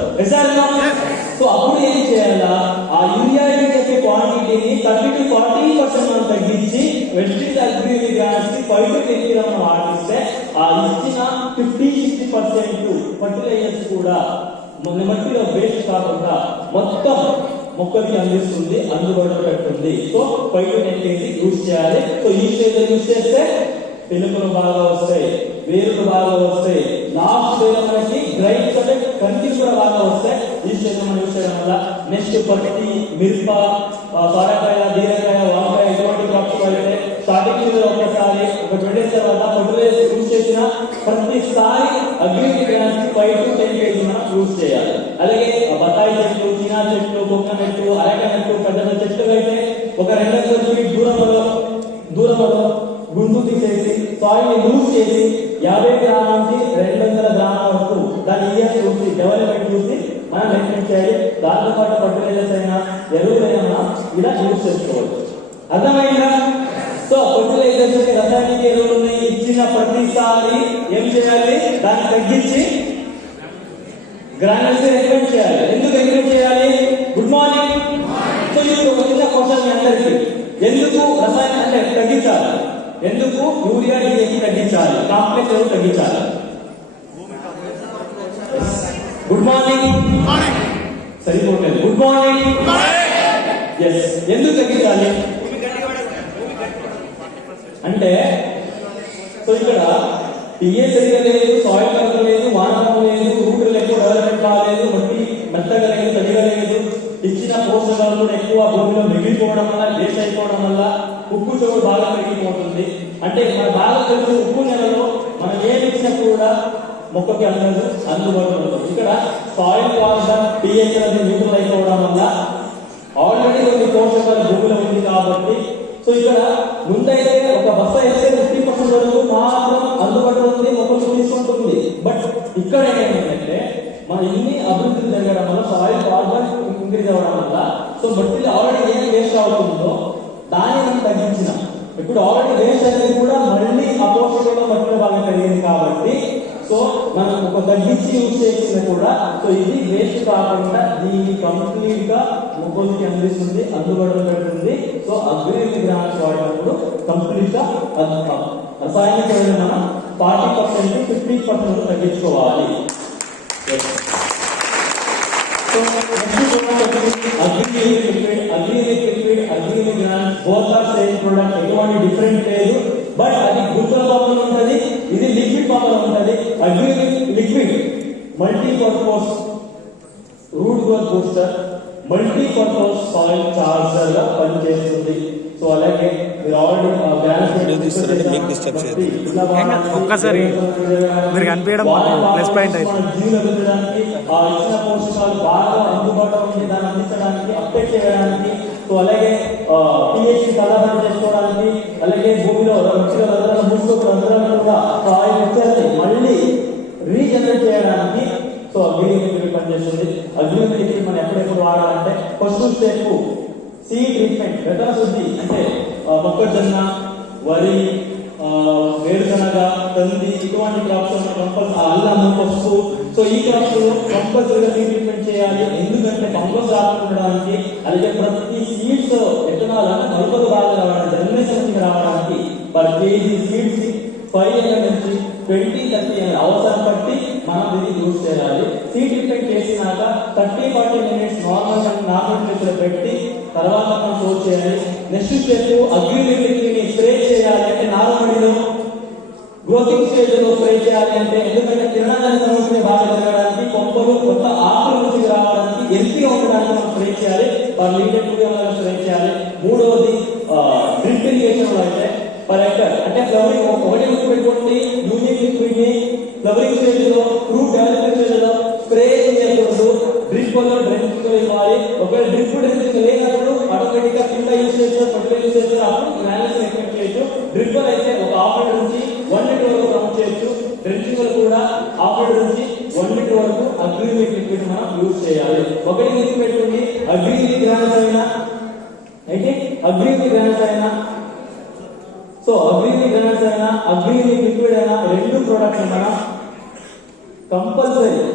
సో అప్పుడు ఏం చేయాలా, ఆ యూరియా చెప్పే క్వాంటిటీని 30 to 40% మనం తగ్గించి వెస్టిజ్ అగ్రి గ్రాండ్స్ కి 5 to 10 kg మనం ఆడిస్తే ఆ ఇచ్చిన 50-60% ఫర్టిలైజర్స్ కూడా మన మట్టిలో వేస్ట్ కాకుండా మొత్తం మొక్కకి అందిస్తుంది, అందుబాటులో పెడుతుంది. సో 5 to 10 kg యూజ్ చేయాలి. సో ఈ స్టేజ్ యూజ్ చేస్తే పిలుపులు బాగా వస్తాయి, వేరులు బాగా వస్తాయి, లాస్ట్ స్టేజ్ మనకి గ్రైడ్స్ అంటే కంటిస్ కూడా బాగా వస్తాయి. ఈ స్టేజ్ మనం యూజ్ చేయడం వల్ల నెక్స్ట్ పత్తి, మిరప, సొరకాయ, బీరకాయ, వంకాయ ఇటువంటి క్రాప్స్ అయితే స్టార్టింగ్ ఒకసారి ఒక 20 days తర్వాత ఫర్టిలైజర్ యూజ్ చేసిన ప్రతిసారి అగ్రికల్చర్ 5 to 10 kg మనం యూజ్ చేయాలి. అలాగే బత్తాయి చెట్లు, చీనా చెట్లు, కోకోనట్, అరకనట్, పెద్ద చెట్లు అయితే ఒక 200 feet దూరంలో గుండు తీసేసి సాయిల్ లూజ్ చేసి 50 గ్రాముల నుంచి 200 గ్రాముల వరకు దాని ఇయర్ చూసి డెవలప్మెంట్ చూసి మనం మెయింటైన్ చేయాలి. దాంతో పాటు ఫర్టిలైజర్స్ అయినా ఎరువులైనా ఇలా యూజ్ చేసుకోవచ్చు. అర్థమైందా? సో ఫర్టిలైజర్స్, రసాయనిక ఎరువులు ఇచ్చిన ప్రతిసారి ఏం చేయాలి, దాన్ని తగ్గించి గ్రాండ్స్ ఎంకరేజ్ చేయాలి. ఎందుకు ఎంకరేజ్ చేయాలి? Good morning. సో ఇప్పుడు ఒక చిన్న క్వశ్చన్ అందరికీ, ఎందుకు రసాయన అంటే తగ్గించాలి? ఎందుకు యూరియా డిఏపి తగ్గించాలి, కాంప్లెక్స్ ఎరువు తగ్గించాలి? Good morning. సరిపోలేదు. Good morning. ఎస్, ఎందుకు తగ్గించాలి అంటే సో ఇక్కడ పిఏ సరిగా లేదు, సాయిల్ కలర్ లేదు, వానపాము లేదు, రూట్లు ఎక్కువ డెవలప్మెంట్ కాలేదు, మట్టి మెత్తగా లేదు, తడిగా లేదు, ఇచ్చిన పోషకాలు కూడా ఎక్కువ భూమిలో మిగిలిపోవడం వల్ల, వేస్ట్ అయిపోవడం వల్ల ఉప్పు చోటు బాగా పెరిగిపోతుంది. అంటే మన బాగా తెలుసు, ఉప్పు నెలలో మనం ఏమి ఇచ్చినా కూడా మొక్కకి అందుబాటులో ఉంటుంది. ఇక్కడ సాయిల్ కార్బన్, పిహెచ్ అనేది న్యూట్రల్ అయిపోవడం వల్ల ఆల్రెడీ కొన్ని పోషకాలు భూమిలో ఉంది కాబట్టి, సో ఇక్కడ ముందైతే ఒక బస్తా వేస్తే 50% వరకు మాత్రం అందుబాటులో ఉంది, మొక్కలు తీసుకుంటుంది. బట్ ఇక్కడ ఏమైందంటే మన ఇన్ని అభివృద్ధి జరగడం వల్ల సాయిల్ కార్బన్ ఇంక్రీజ్ అవ్వడం వల్ల సో మట్టిలో ఆల్రెడీ ఏం వేస్ట్ అవుతుందో దాన్ని మనం తగ్గించినాం. ఇప్పుడు ఆల్రెడీ వేస్ట్ అనేది కూడా మళ్ళీ అపోషకంలో మట్టిలో బాగా పెరిగింది కాబట్టి సో మనం ఒక తగ్గించి యూజ్ చేసిన కూడా సో ఇది వేస్ట్ కాకుండా దీన్ని కంప్లీట్ గా మొక్కలకి అందిస్తుంది, అందుబాటులో పెడుతుంది. సో అగ్రి గ్రాండ్స్ వాడినప్పుడు కంప్లీట్ గా రసాయనిక మనం 40% to 50% తగ్గించుకోవాలి. Agri grands both are same product, ఎటువంటి డిఫరెంట్ లేదు. బట్ అది గ్లూకోజ్ ఫామ్ లో ఉంటుంది, ఇది లిక్విడ్ ఫామ్ లో ఉంటుంది. Agri liquid multipurpose root growth booster, multipurpose soil charger గా పనిచేస్తుంది. సో సో అలాగే మీరు ఆల్రెడీ ఒక్కసారి మీరు కనిపించడం ప్లస్ పాయింట్ అయితే ఆ ఇచ్చిన పోషకాలు బాగా అందుబాటులో ఉండి దాన్ని అందించడానికి అప్డేట్ చేయడానికి సో అలాగే పిహెచ్ సలహా చేసుకోవడానికి అలాగే భూమిలో రుచిగా మూసుకోవడం కూడా ఆ పిక్చర్ని మళ్ళీ రీజనరేట్ చేయడానికి సో అగ్రిమెంట్ పనిచేస్తుంది. అగ్రిమెంట్ మనం ఎప్పుడెప్పుడు వాడాలంటే ఫస్ట్ స్టెప్ సీడ్ ట్రీట్మెంట్, విత్తన శుద్ధి అంటే మొక్కజొన్న, వరి, వేరుశనగ, కంది ఇటువంటి క్రాప్స్ కంపల్సరీ, అల్లము, పసుపు, సో ఈ క్రాప్స్ కంపల్సరీగా సీడ్ ట్రీట్మెంట్ చేయాలి. ఎందుకంటే ఫంగస్ రాకుండా అలాగే ప్రతి సీడ్స్ విత్తనాలను మొలకలు బాగా రావడానికి జనరేషన్ రావడానికి పర్ కేజీ సీడ్స్ 5 ml నుంచి 20-30 ml అవసరం బట్టి మనం ఇది యూజ్ చేయాలి. సీడ్ ట్రీట్మెంట్ చేసినాక 30-40 minutes నార్మల్ టెంపరేచర్ పెట్టి తర్వాత మనం స్టోర్ చేయాలి. నెక్స్ట్ స్టెప్ అగ్రిమెంట్ స్ప్రే చేయాలి అంటే నార్మల్గా గ్రోతింగ్ స్టేజ్ లో స్ప్రే చేయాలి అంటే ఎందుకంటే తినడానికి సమస్య బాగా జరగడానికి కొమ్మలు కొత్త ఆకుల నుంచి రావడానికి ఎల్పీగా ఉండడానికి మనం స్ప్రే చేయాలి. పర్ లీటర్ 2 ml స్ప్రే చేయాలి. మూడవది డ్రిప్ ఇరిగేషన్ లో అయితే పర్ హెక్టర్ అంటే ఫ్లవరింగ్ ఒకటి పెట్టుకోండి యూనిట్ లిక్విడ్ ని ఫ్లవరింగ్ స్టేజ్ లో ఫ్రూట్ డెవలప్మెంట్ స్టేజ్ లో స్ప్రే చేయకూడదు. డ్రిప్ వల్ల డ్రింక్ ఇవ్వాలి. ఒకవేళ డ్రిప్ డ్రింక్ లేనప్పుడు ఆటోమేటిక్ గా కింద యూజ్ చేస్తారు, ఫర్టిలైజర్ యూజ్ చేస్తారు, అప్పుడు బ్యాలెన్స్ ఎక్స్పెక్ట్ చేయొచ్చు. డ్రిప్ అయితే ఒక హాఫ్ లీటర్ నుంచి 1 లీటర్ వరకు ప్రమోట్ చేయొచ్చు. డ్రింకింగ్ కూడా హాఫ్ లీటర్ నుంచి 1 లీటర్ వరకు అగ్రిమెంట్ లిక్విడ్ మనం యూజ్ చేయాలి. ఒకటి గుర్తు పెట్టుకుని అగ్రిమెంట్ గ్రామ్స్ అయినా అయితే అగ్రిమెంట్ గ్రామ్స్ అయినా సో అగ్రిమెంట్ గ్రామ్స్ అయినా అగ్రిమెంట్ లిక్విడ్ అయినా రెండు ప్రొడక్ట్స్ మనం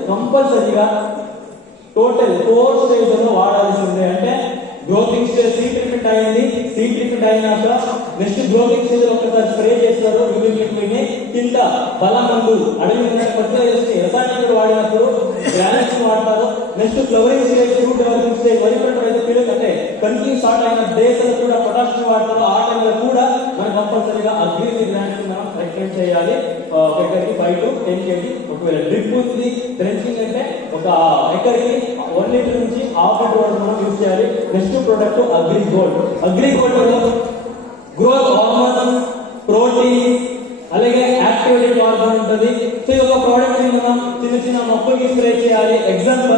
కంపల్సరీగా టోటల్ 4 స్టేజ్ లో వాడాల్సిందే. అంటే గ్రోతింగ్ స్టేజ్ సీడ్ ట్రీట్మెంట్ అయింది, సీడ్ ట్రీట్మెంట్ అయినాక నెక్స్ట్ గ్రోతింగ్ స్టేజ్ లో ఒకసారి స్ప్రే చేస్తారు యూనిట్ లిక్విడ్ ని. కింద బలమందు అడవి ఫర్టిలైజర్స్ రసాయనికులు వాడినప్పుడు గ్రానైట్స్ వాడతారు. Next flowering stage, fruit developing stage, వరి పంట అయితే పిల్లలు అంటే కంటిన్యూ స్టార్ట్ అయిన డేస్ కూడా పొటాషియం వాడతారు. ఆ టైంలో కూడా మనం కంపల్సరీగా అగ్రిమెంట్ గ్రాంట్స్ మనం రికమెండ్ చేయాలి. ఎకర్కి 5 to 10 kg. ఒకవేళ డ్రిప్ ఉంది, డ్రెంచింగ్ అంటే ఒక ఎకర్కి 1 లీటర్ నుంచి హాఫ్ లీటర్ వరకు మనం యూజ్ చేయాలి. నెక్స్ట్ ప్రొడక్ట్ అగ్రి గోల్డ్ లో గ్రోత్ హార్మోన్, ప్రోటీన్ అలాగే యాక్టివేటెడ్ హార్మోన్ ఉంటుంది. సో ఈ ఒక ప్రోడక్ట్ ని మనం చిన్న మొక్కలకి స్ప్రే చేయాలి. ఎగ్జాంపుల్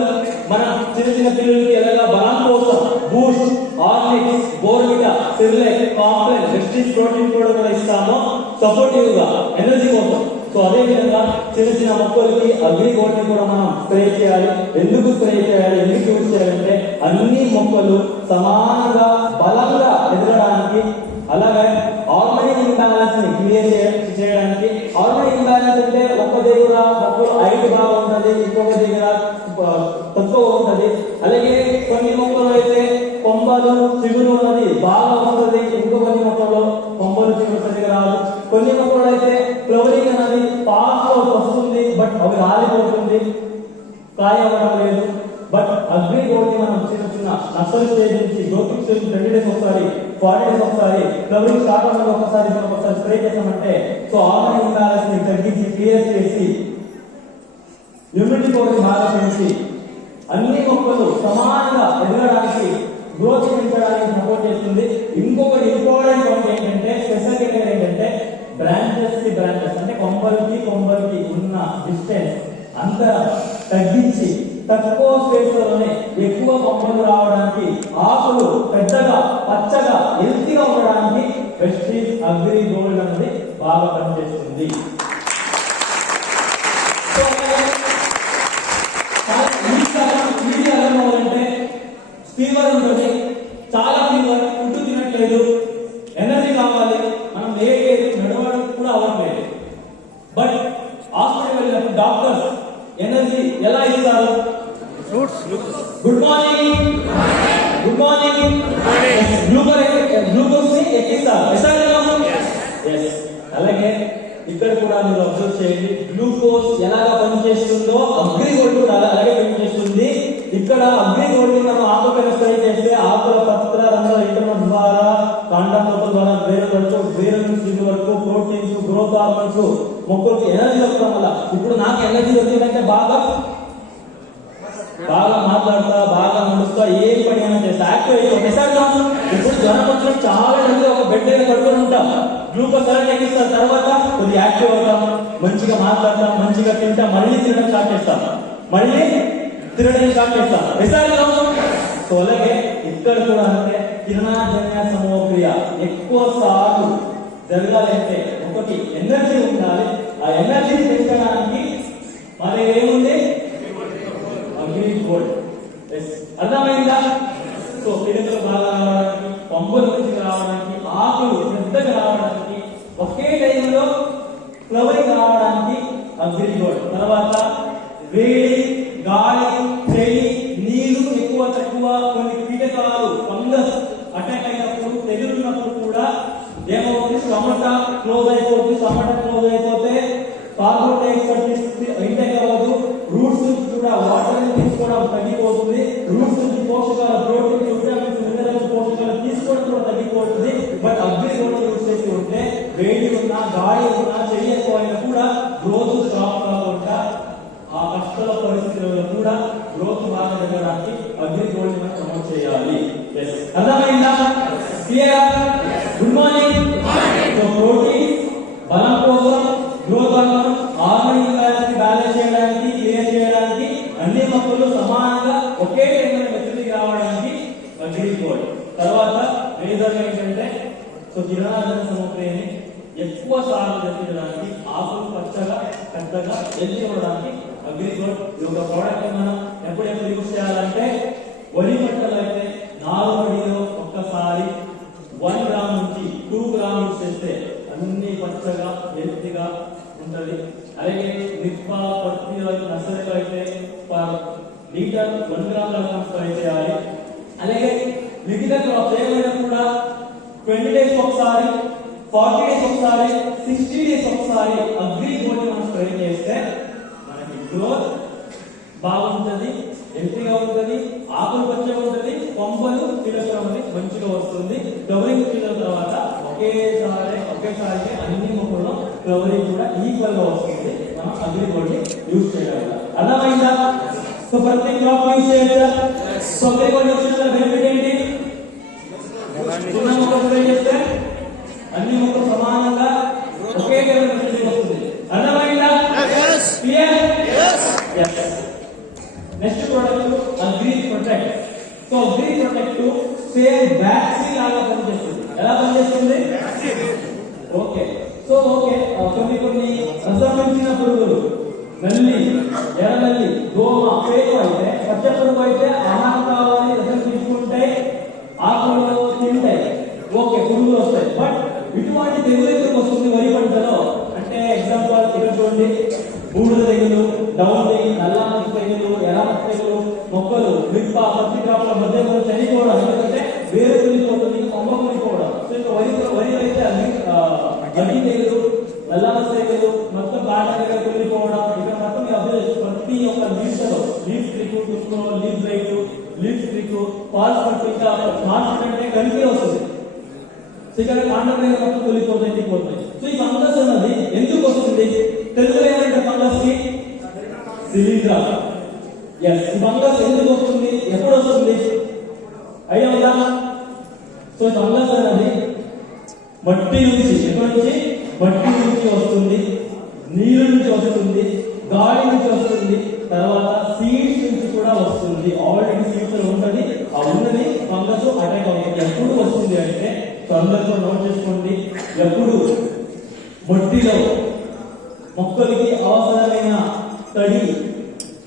మనం చిన్న పిల్లలకి ఎలాగా బలం కోసం Boost, Horlicks, Bournvita, సిర్లెక్, complex, Vestige protein కూడా ఇస్తాము సపోర్టివ్ గా ఎనర్జీ కోసం. సో అదే విధంగా చిన్న మొక్కలకి అగ్రి గోల్డ్ ని కూడా మనం స్ప్రే చేయాలి. ఎందుకు స్ప్రే చేయాలి, ఎందుకు యూజ్ చేయాలంటే అన్ని మొక్కలు సమానంగా బలంగా ఎదగడానికి, అలాగే హార్మోన్ ఇంబ్యాలెన్స్ ని క్లియర్ చేయడానికి. హార్మోన్ ఇంబ్యాలెన్స్ అంటే ఒక దగ్గర మొక్కలు హైట్ బాగా ఉంటుంది, ఇంకొక దగ్గర తక్కువ ఉంటుంది. అలాగే కొన్ని మొక్కలు అయితే కొమ్మలు చిగురు అనేది బాగా ఉంటుంది, ఇంకొన్ని మొక్కల్లో కొమ్మలు చిగురు సరిగా రాదు. కొన్ని మొక్కలు అయితే ఫ్లవరింగ్ అనేది ఫాస్ట్ వస్తుంది బట్ అవి రాలిపోతుంది, కాయ అవ్వడం లేదు. బట్ అగ్రి గోల్డ్ మనం చిన్న నర్సరీ స్టేజ్ నుంచి గ్రోతింగ్ స్టేజ్ 20 days ఒకసారి, 40 days ఒకసారి, ఫ్లవరింగ్ స్టార్ట్ అవ్వడం ఒకసారి స్ప్రే చేసామంటే సో హార్మోన్ ఇంబ్యాలెన్స్ ని తగ్గించి క్లియర్ చేసి ఇమ్యూనిటీ పవర్ బాగా పెంచి అన్ని మొక్కలు సమానంగా ఎదగడానికి, గ్రోత్ పెంచడానికి సపోర్ట్ చేస్తుంది. ఇంకొకటి ఇంపార్టెంట్ పాయింట్ ఏంటంటే స్పెషల్ ఏంటంటే బ్రాంచెస్ అంటే కొమ్మలకి ఉన్న డిస్టెన్స్ అంతరం తగ్గించి తక్కువ స్పేస్ లోనే ఎక్కువ కొమ్మలు రావడానికి, ఆకులు పెద్దగా పచ్చగా హెల్తీగా ఉండడానికి వెస్టీజ్ అగ్రి గోల్డ్ అనేది బాగా పనిచేస్తుంది. అంటే ఫీవర్ ఉంటుంది, చాలా ఫీవర్, ఫుడ్ తినట్లేదు, ఎనర్జీ కావాలి, మనం లేదు నడవడం కూడా అవ్వట్లేదు. బట్ హాస్పిటల్ వెళ్ళినప్పుడు డాక్టర్స్ ఎనర్జీ ఎలా ఇస్తారు? గుడ్ మార్నింగ్ గ్లూకోజ్ ని ఎక్కిస్తారు. అలాగే ఇక్కడ కూడా మీరు అబ్జర్వ్ చేయండి, గ్లూకోజ్ ఎలాగా పనిచేస్తుందో అగ్రి గోల్డ్ కూడా అలాగే పనిచేస్తుంది. ఇక్కడ అగ్రి గోల్డ్ ని మనం ఆకుపైన స్ప్రే చేస్తే ఆకుల పత్ర రంధ్ర ఇంటర్నల్ ద్వారా కాండం ద్వారా వేరు నుంచి వరకు ప్రోటీన్స్, గ్రోత్ హార్మోన్స్ మొక్కలకి ఎనర్జీ వస్తాం వల్ల. ఇప్పుడు నాకు ఎనర్జీ వచ్చిందంటే బాగా మాట్లాడతా, బాగా నడుస్తా, ఏ పని అయినా చేస్తా, యాక్టివ్ అయితే. ఇప్పుడు జ్వరం వచ్చిన చాలా బెడ్ దగ్గర పడుకొని ఉంటాం, గ్లూకోజ్ సెలెక్ట్ ఎక్కిస్తారు, తర్వాత కొద్దిగా యాక్టివ్ అవుతాం, మంచిగా మాట్లాడతాం, మంచిగా తింటాం, మళ్ళీ తినడం స్టార్ట్ చేస్తాం, మళ్ళీ తినడం స్టార్ట్ చేస్తాం. సో అలాగే ఇక్కడ కూడా అంటే కిరణజన్య సమోక్రియ ఎక్కువ సార్లు జరగాలంటే ఒకటి ఎనర్జీ ఉండాలి. ఆ ఎనర్జీని పెంచడానికి మరి ఏముంది? అగ్ని గోల్డ్. అర్థమైందా? సో పిల్లలు బాగా రావడానికి, పంపుల నుంచి రావడానికి, ఆకులు పెద్దగా రావడానికి, ఒకే టైంలో ఫ్లవరింగ్ రావడానికి అగ్ని గోల్డ్. తర్వాత వేడి, గాలి, చలి, నీరు ఎక్కువ తక్కువ, కొన్ని కీటకాలు ఫంగస్ అటాక్ అయినప్పుడు, తెగులున్నప్పుడు కూడా ఏమవుతుంది? టమాట క్లోజ్ అయిపోతుంది. టమాటా క్లోజ్ అయిపోతే కార్బన్ డైఆక్సైడ్ ఇంటేక్ అవ్వదు. రూట్స్ కూడా వాటర్ తీసుకోవడం తగ్గిపోతుంది. రూట్స్ నుంచి పోషకాల ప్రోటీన్, విటమిన్స్, మినరల్స్, పోషకాలు తీసుకోవడం కూడా తగ్గిపోతుంది. బట్ అగ్ని గోల్డ్ యూజ్ చేసి ఉంటే వేడి ఉన్నా, గాలి ఉన్నా, చలి ఎక్కువైనా కూడా గ్రోత్ స్టాప్ కాకుండా ఆ కష్టాల పరిస్థితుల్లో కూడా గ్రోత్ బాగా జరగడానికి అగ్ని గోల్డ్ మనం ప్రమోట్ చేయాలి. అర్థమైందా? Clear? Good morning. So protein బలం కోసం, growth hormone, hormone imbalance balance చేయడానికి, క్లియర్ చేయడానికి, అన్ని మొక్కలు సమానంగా ఒకే టైంలో మెచ్యూరిటీ రావడానికి అగ్ని గోల్డ్. తర్వాత రీజన్ ఏంటంటే సో కిరణజన్య సమోక్రియని ఎక్కువ సార్లు జరిపించడానికి, ఆకులు పచ్చగా పెద్దగా ఎల్లి ఇవ్వడానికి అగ్ని గోల్డ్ ఈ యొక్క ప్రోడక్ట్ మనం ఎప్పుడెప్పుడు యూజ్ చేయాలంటే వరి పంటలు అయితే నారుమడిలో ఒక్కసారి 1 గ్రామ్ నుంచి 2 గ్రామ్ యూజ్ చేస్తే అన్ని పచ్చగా హెల్తీగా ఉంటది. అలాగే మిరప, పత్తి, నర్సరీలో అయితే లీటర్ 1 గ్రామ్ ట్రై చేయాలి. అలాగే మిగతా క్రాప్స్ ఏమైనా కూడా 20 డేస్ ఒకసారి, 40 డేస్ ఒకసారి, 60 డేస్ ఒకసారి అగ్రి గోల్డ్ మనం స్ప్రే చేస్తే మనకి గ్రోత్ బాగుంటుంది, హెల్తీగా ఉంటుంది, ఆకులు పచ్చగా ఉంటుంది, పంపలు తిరగడం అనేది మంచిగా వస్తుంది. ఫ్లవరింగ్ వచ్చిన తర్వాత ఒకేసారి అన్ని మొక్కల్లో ఫ్లవరింగ్ కూడా ఈక్వల్ గా వస్తుంది. మనం అగ్రి గోల్డ్ యూజ్ చేయాలి. అర్థమైందా? సో ప్రతి క్రాప్ యూజ్ చేయొచ్చా? సో అగ్రి గోల్డ్ యూజ్ చేసిన బెనిఫిట్ ఏంటి? చిన్న మొక్కలు స్ప్రే చేస్తే అన్ని మొక్కలు సమానంగా ఒకే టైంలో వస్తుంది. అర్థమైందా? Clear? Next product agri protect. So agri protect same vaccine లాగా పనిచేస్తుంది. ఎలా పనిచేస్తుంది? ఓకే. సో కొన్ని రసమించిన పురుగులు, నల్లి, ఎర్రనల్లి, దోమ, పేరు అయితే, పచ్చ పురుగు అయితే ఆహారం కావాలని రసం తీసుకుంటే ఆకులు తింటాయి, ఓకే, పురుగులు వస్తాయి. బట్ ఇటువంటి తెగులు ఎందుకు వస్తుంది వరి పంటలో అంటే ఎగ్జాంపుల్ ఇక్కడ చూడండి, బూడిద తెగులు, డౌన్ తెగులు, నల్ల తెగులు, ఎర్ర తెగులు, మొక్కలు మిరప, పత్తి క్రాప్ల మధ్య చనిపోవడం, ఎందుకంటే వేరు కూలిపోతుంది, కొమ్మ కూలిపోవడం. సో ఇంకా వరి అయితే అగ్ని తెగులు, నల్ల తెగులు, మొత్తం బాగా కూలిపోవడం, ఇక్కడ మొత్తం ప్రతి ఒక్క leaf streak, leaf break, leaf streak, పాల్స్ ఇంకా మార్చ్ అంటే కలిపి వస్తుంది. సో ఇక్కడ కాండం మొత్తం కూలిపోతాయి, తిరిగిపోతాయి. సో ఈ ఫంగస్ అన్నది ఎందుకు వస్తుంది? తెలుగులో ఏమంటే ఫంగస్ కి సిలిండ్రా. ఎస్, ఈ ఫంగస్ ఎందుకు వస్తుంది, ఎప్పుడు వస్తుంది అయ్యా ఉందా? సో ఫంగస్ అనేది మట్టి నుంచి, ఎక్కడి నుంచి? మట్టి నుంచి వస్తుంది, నీరు నుంచి వస్తుంది, గాలి నుంచి వస్తుంది, తర్వాత సీడ్స్ నుంచి కూడా వస్తుంది. ఆల్రెడీ సీడ్స్ ఉంటుంది, ఆ ఉన్నది ఫంగస్ అటాక్ అవుతుంది. ఎప్పుడు వస్తుంది అంటే అందరితో నోట్ చేసుకోండి, ఎప్పుడు మట్టిలో మొక్కలకి అవసరమైన తడి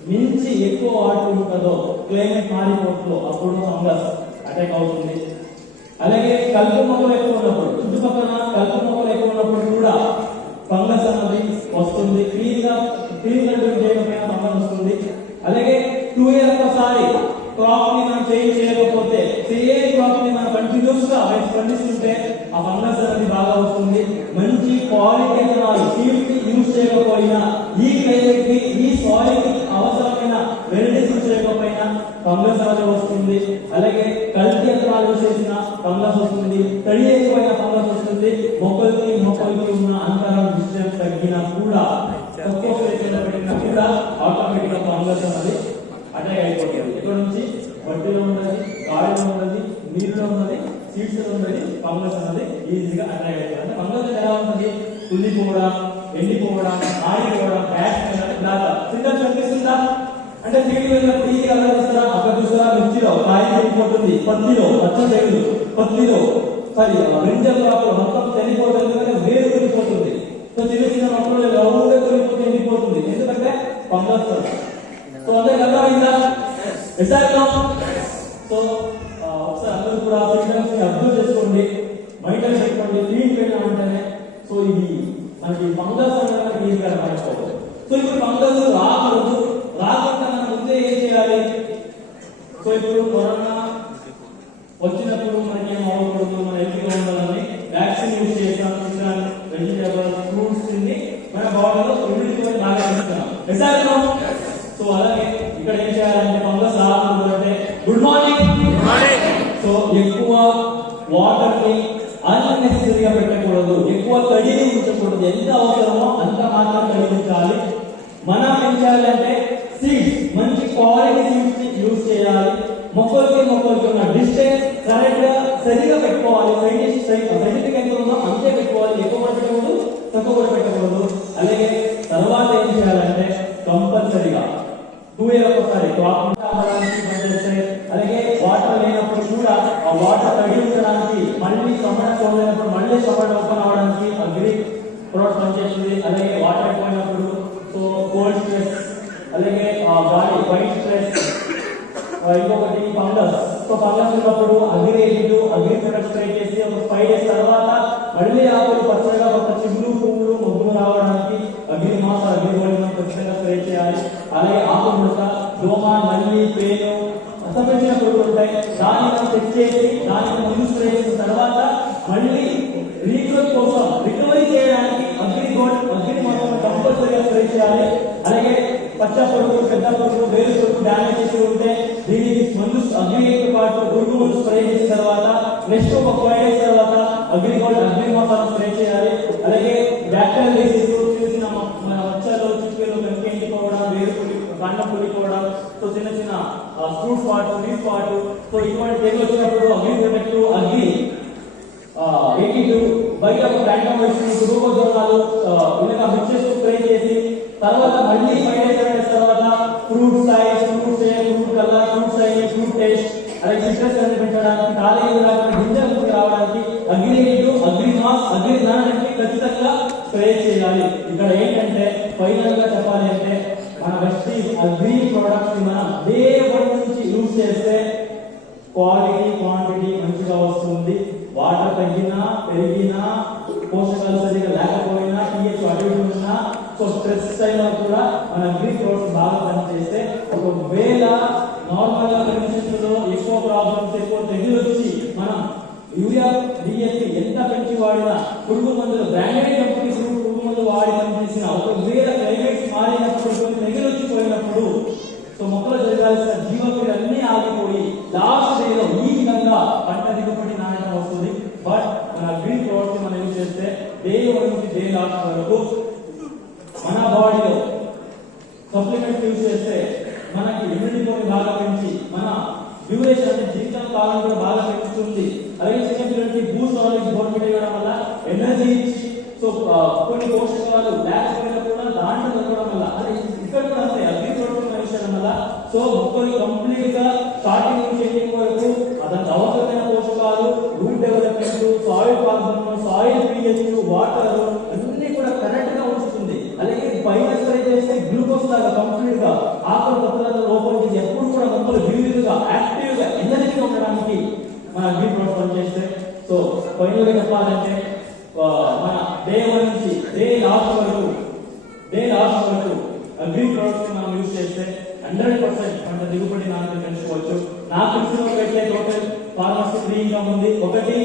మించి ఎక్కువ వాటర్ ఉంటుందో, క్లైమేట్ మారిపోతుందో, అప్పుడు ఫంగస్ అటాక్ అవుతుంది. అలాగే కలుపు మొక్కలు ఎక్కువ ఉన్నప్పుడు, చుట్టుపక్కల కలుపు మొక్కలు ఎక్కువ ఉన్నప్పుడు కూడా ఫంగస్ అన్నది వస్తుంది. క్లీన్ కంట్రోల్ చేయకపోయినా ఫంగస్ వస్తుంది. అలాగే 2 years ఒకసారి క్రాప్ ని మనం చేంజ్ చేయకపోతే, సేమ్ క్రాప్ ని మనం కంటిన్యూస్ గా పండిస్తుంటే ఆ ఫంగస్ అనేది బాగా వస్తుంది. మంచి క్వాలిటీ విత్తనాలు సీడ్స్ ని యూజ్ చేయకపోయినా, ఈ క్లైమేట్ కి, ఈ సాయిల్ కి అవసరమైన వెరైటీస్ యూజ్ చేయకపోయినా ఫంగస్ అనేది వస్తుంది. అలాగే కల్తీ విత్తనాలు యూజ్ చేసిన ఫంగస్ వస్తుంది, తడి ఎక్కువైన ఫంగస్ వస్తుంది. మొక్కలకి ఉన్న అంతరం డిస్టెన్స్ తగ్గినా కూడా, తక్కువ ప్లేస్లో పెట్టినా కూడా ఆటోమేటిక్ గా ఫంగస్ అనేది అటాక్ అయిపోతుంది. ఇక్కడ నుంచి మట్టిలో ఉన్నది, గాలిలో ఉన్నది, నీరులో ఉన్నది, సీడ్స్ లో ఉన్నది ఫంగస్ అనేది ఈజీ కుళ్ళిపోవడం, ఎండిపోవడం, ఆడిపోవడం, సింటమ్స్ కనిపిస్తుందా? అంటే సీడ్ వెళ్ళినప్పుడు ఈ అలా చూస్తారా? అక్కడ చూస్తారా? మిర్చిలో కాయ ఎండిపోతుంది, పత్తిలో పచ్చ తెగులు, పత్తిలో బ్రింజల్ మొత్తం చనిపోతుంది, ఎందుకంటే వేరు కొనిపోతుంది. సో చిన్న చిన్న మొక్కలు రౌండ్గా కొనిపోతే ఎండిపోతుంది, ఎందుకంటే ఫంగస్. సో అదే కదా అయిందా? సో ఒకసారి అందరూ కూడా సింటమ్స్ ని అబ్జర్వ్ చేసుకోండి, మైండ్ పెట్టుకోండి. ఫీల్డ్ వెళ్ళిన వెంటనే సో ఇది మనకి ఫంగస్ అనేది ఈజీగా పడిపోతుంది. సో ఇప్పుడు ఫంగస్ రాకుండా మనం ముందే ఏం చేయాలి? సో ఇప్పుడు కరోనా వచ్చినప్పుడు మనకి ఏం అవ్వకూడదు, మన హెల్తీగా ఉండాలని వ్యాక్సిన్ యూజ్ చేస్తాం, తిన్నాను వెజిటేబుల్స్ ఫ్రూట్స్ తిని మన బాడీలో ఇమ్యూనిటీ బాగా పెంచుతున్నాం. సో అలాగే ఇక్కడ ఏం చేయాలంటే ఫంగస్ రాకూడదంటే గుడ్ మార్నింగ్. సో ఎక్కువ వాటర్ ని అన్నెసెసరీగా పెట్టకూడదు, ఎక్కువ తడిని ఉంచకూడదు, ఎంత అవసరమో అంత మాత్రం తడిగించాలి. మనం ఏం చేయాలంటే సీడ్స్, మంచి క్వాలిటీ సీడ్స్ ని యూజ్ చేయాలి. మొక్కలకి ఉన్న డిస్టెన్స్ కరెక్ట్ గా సరిగా పెట్టుకోవాలి. సైంటిఫిక్ ఎంత ఉందో అంతే పెట్టుకోవాలి, ఎక్కువ కూడా పెట్టకూడదు, తక్కువ కూడా పెట్టకూడదు. అలాగే తర్వాత ఏం చేయాలంటే కంపల్సరీగా 2 ఇయర్స్ ఒకసారి క్రాప్ అమ్మడానికి పనిచేస్తాయి. అలాగే వాటర్ లేనప్పుడు కూడా ఆ వాటర్ తడి ఉంచడానికి, మళ్ళీ సమ్మర్ పోలేనప్పుడు మళ్ళీ సమ్మర్ ఓపెన్ అవడానికి అగ్రి ప్రొడక్ట్ పనిచేస్తుంది. అలాగే వాటర్ అయిపోయినప్పుడు సో కోల్డ్ స్ట్రెస్, అలాగే గాలి వైట్ స్ట్రెస్, ఇంకొకటి ఫంగస్. సో ఫంగస్ ఉన్నప్పుడు అగ్రి ప్రొడక్ట్ స్ప్రే చేసి ఒక 5 డేస్ తర్వాత మళ్ళీ ఆకులు పచ్చగా కొత్త చిగురు పువ్వులు మొగ్గులు రావడానికి అగ్రి ఖచ్చితంగా స్ప్రే చేయాలి. అలాగే ఆకు ముడత, దోమ, నల్లి, పేను, అసంపేసిన పురుగులు ఉంటాయి, దాన్ని చెక్ చేసి దానికి ముందు స్ప్రే చేసిన తర్వాత మళ్ళీ రీగ్రోత్ కోసం రికవరీ చేయడానికి అగ్రి మొత్తం కంపల్సరీగా స్ప్రే చేయాలి. అలాగే పచ్చ పురుగు, పెద్ద పురుగు, వేరు పురుగు డ్యామేజ్ చేసి ఉంటే దీనికి మందు అగ్రితో పాటు పురుగు మందు స్ప్రే చేసిన తర్వాత నెక్స్ట్ ఒక 5 డేస్ తర్వాత అగ్రి మొత్తం స్ప్రే చేయాలి. అలాగే బ్యాక్టీరియల్ డిసీజ్ చూసిన మన వచ్చాలో చిక్కులు కనుక ఎండిపోవడం, వేరు పులి కాండం పులిపోవడం, సో చిన్న చిన్న ఫ్రూట్ పాటు, లీఫ్ పాటు, సో ఇటువంటి తెగులు వచ్చినప్పుడు అగ్రి ప్రొటెక్ట్, అగ్రి 82 బయట ఒక ప్లాంట్ వేసి రూపజోనాలు ఇలా మిక్స్ స్ప్రే చేసి తర్వాత మళ్ళీ 5 డేస్ తర్వాత fruit size, fruit colour, fruit size, fruit taste, అలాగే సిట్రస్ అనేది పెంచడానికి, కాలేజీ గింజలు రావడానికి అగ్రి నానడానికి ఖచ్చితంగా స్ప్రే చేయాలి. ఇక్కడ ఏంటంటే ఫైనల్ గా చెప్పాలి అంటే మన వెస్టీజ్ అగ్రి ప్రొడక్ట్స్ మనం డే 1 నుంచి యూజ్ చేస్తే క్వాలిటీ క్వాంటిటీ మంచిగా వస్తుంది. వాటర్ తగ్గినా పెరిగినా, పోషకాలు సరిగా లేకపోయినా, pH అటు ఉన్నా, సో స్ట్రెస్ టైంలో కూడా మన అగ్రి ప్రొడక్ట్స్ బాగా పనిచేస్తే ఒకవేళ నార్మల్ గా కండిషన్స్ లో ఎక్కువ ప్రాబ్లమ్స్, ఎక్కువ తెగులు వచ్చి మనం యూరియా డిఎస్పి ఎంత పెంచి వాడినా, పురుగు మందులు బ్రాండెడ్ కంపెనీస్ పురుగు మందులు వాడి పనిచేసిన ఒకవేళ క్లైమేట్స్ మారినప్పుడు తెగులు వచ్చిపోయినప్పుడు సో మొక్కలు జరగాల్సిన జీవక్రియలన్నీ ఆగిపోయి లాస్ట్ డేలో ఈ విధంగా పంట దిగుబడి నాణ్యత వస్తుంది. బట్ మన గ్రీన్ ప్రొడక్ట్స్ మనం యూజ్ చేస్తే డే 1 నుంచి డే లాస్ట్ వరకు మన బాడీలో సప్లిమెంట్స్ యూజ్ చేస్తే మనకి ఇమ్యూనిటీ బాగా పెంచి మన డ్యూరేషన్ అంటే జీవితం కాలం కూడా బాగా పెంచుతుంది. అలాగే చిన్న పిల్లలకి బూస్ట్ ఆయిల్ గవర్నమెంట్ ఇవ్వడం వల్ల ఎనర్జీ ఇచ్చి సో కొన్ని పోషకాలు లేకపోయినా కూడా దాంట్లో దొరకడం వల్ల అది ఇక్కడ కూడా వస్తాయి అగ్రి ప్రొడక్ట్స్ విషయం వల్ల. సో మొక్కలు కంప్లీట్ గా స్టార్టింగ్ నుంచి ఎండింగ్ వరకు దానికి అవసరమైన పోషకాలు, root development, soil formation, soil pH, water అన్ని కూడా కరెక్ట్ గా ఉంచుతుంది. అలాగే పైన స్ప్రే చేస్తే గ్లూకోజ్ లాగా కంప్లీట్ గా ఆకుల పత్రాల లోపలికి ఎప్పుడు కూడా మొక్కలు వివిధంగా యాక్టివ్ గా ఎనర్జీగా ఉండడానికి మన అగ్రి ప్రొడక్ట్స్ పనిచేస్తే. సో ఫైనల్ గా చెప్పాలంటే మన డే 1 నుంచి డే లాస్ట్ వరకు అగ్రి ప్రొడక్ట్స్ మనం యూజ్ చేస్తే 100% పంట దిగుబడి నాణ్యత పెంచుకోవచ్చు. నాకు తెలిసినట్లయితే టోటల్ ఫార్మర్స్ 3 ఇన్కమ్ ఉంది. ఒకటి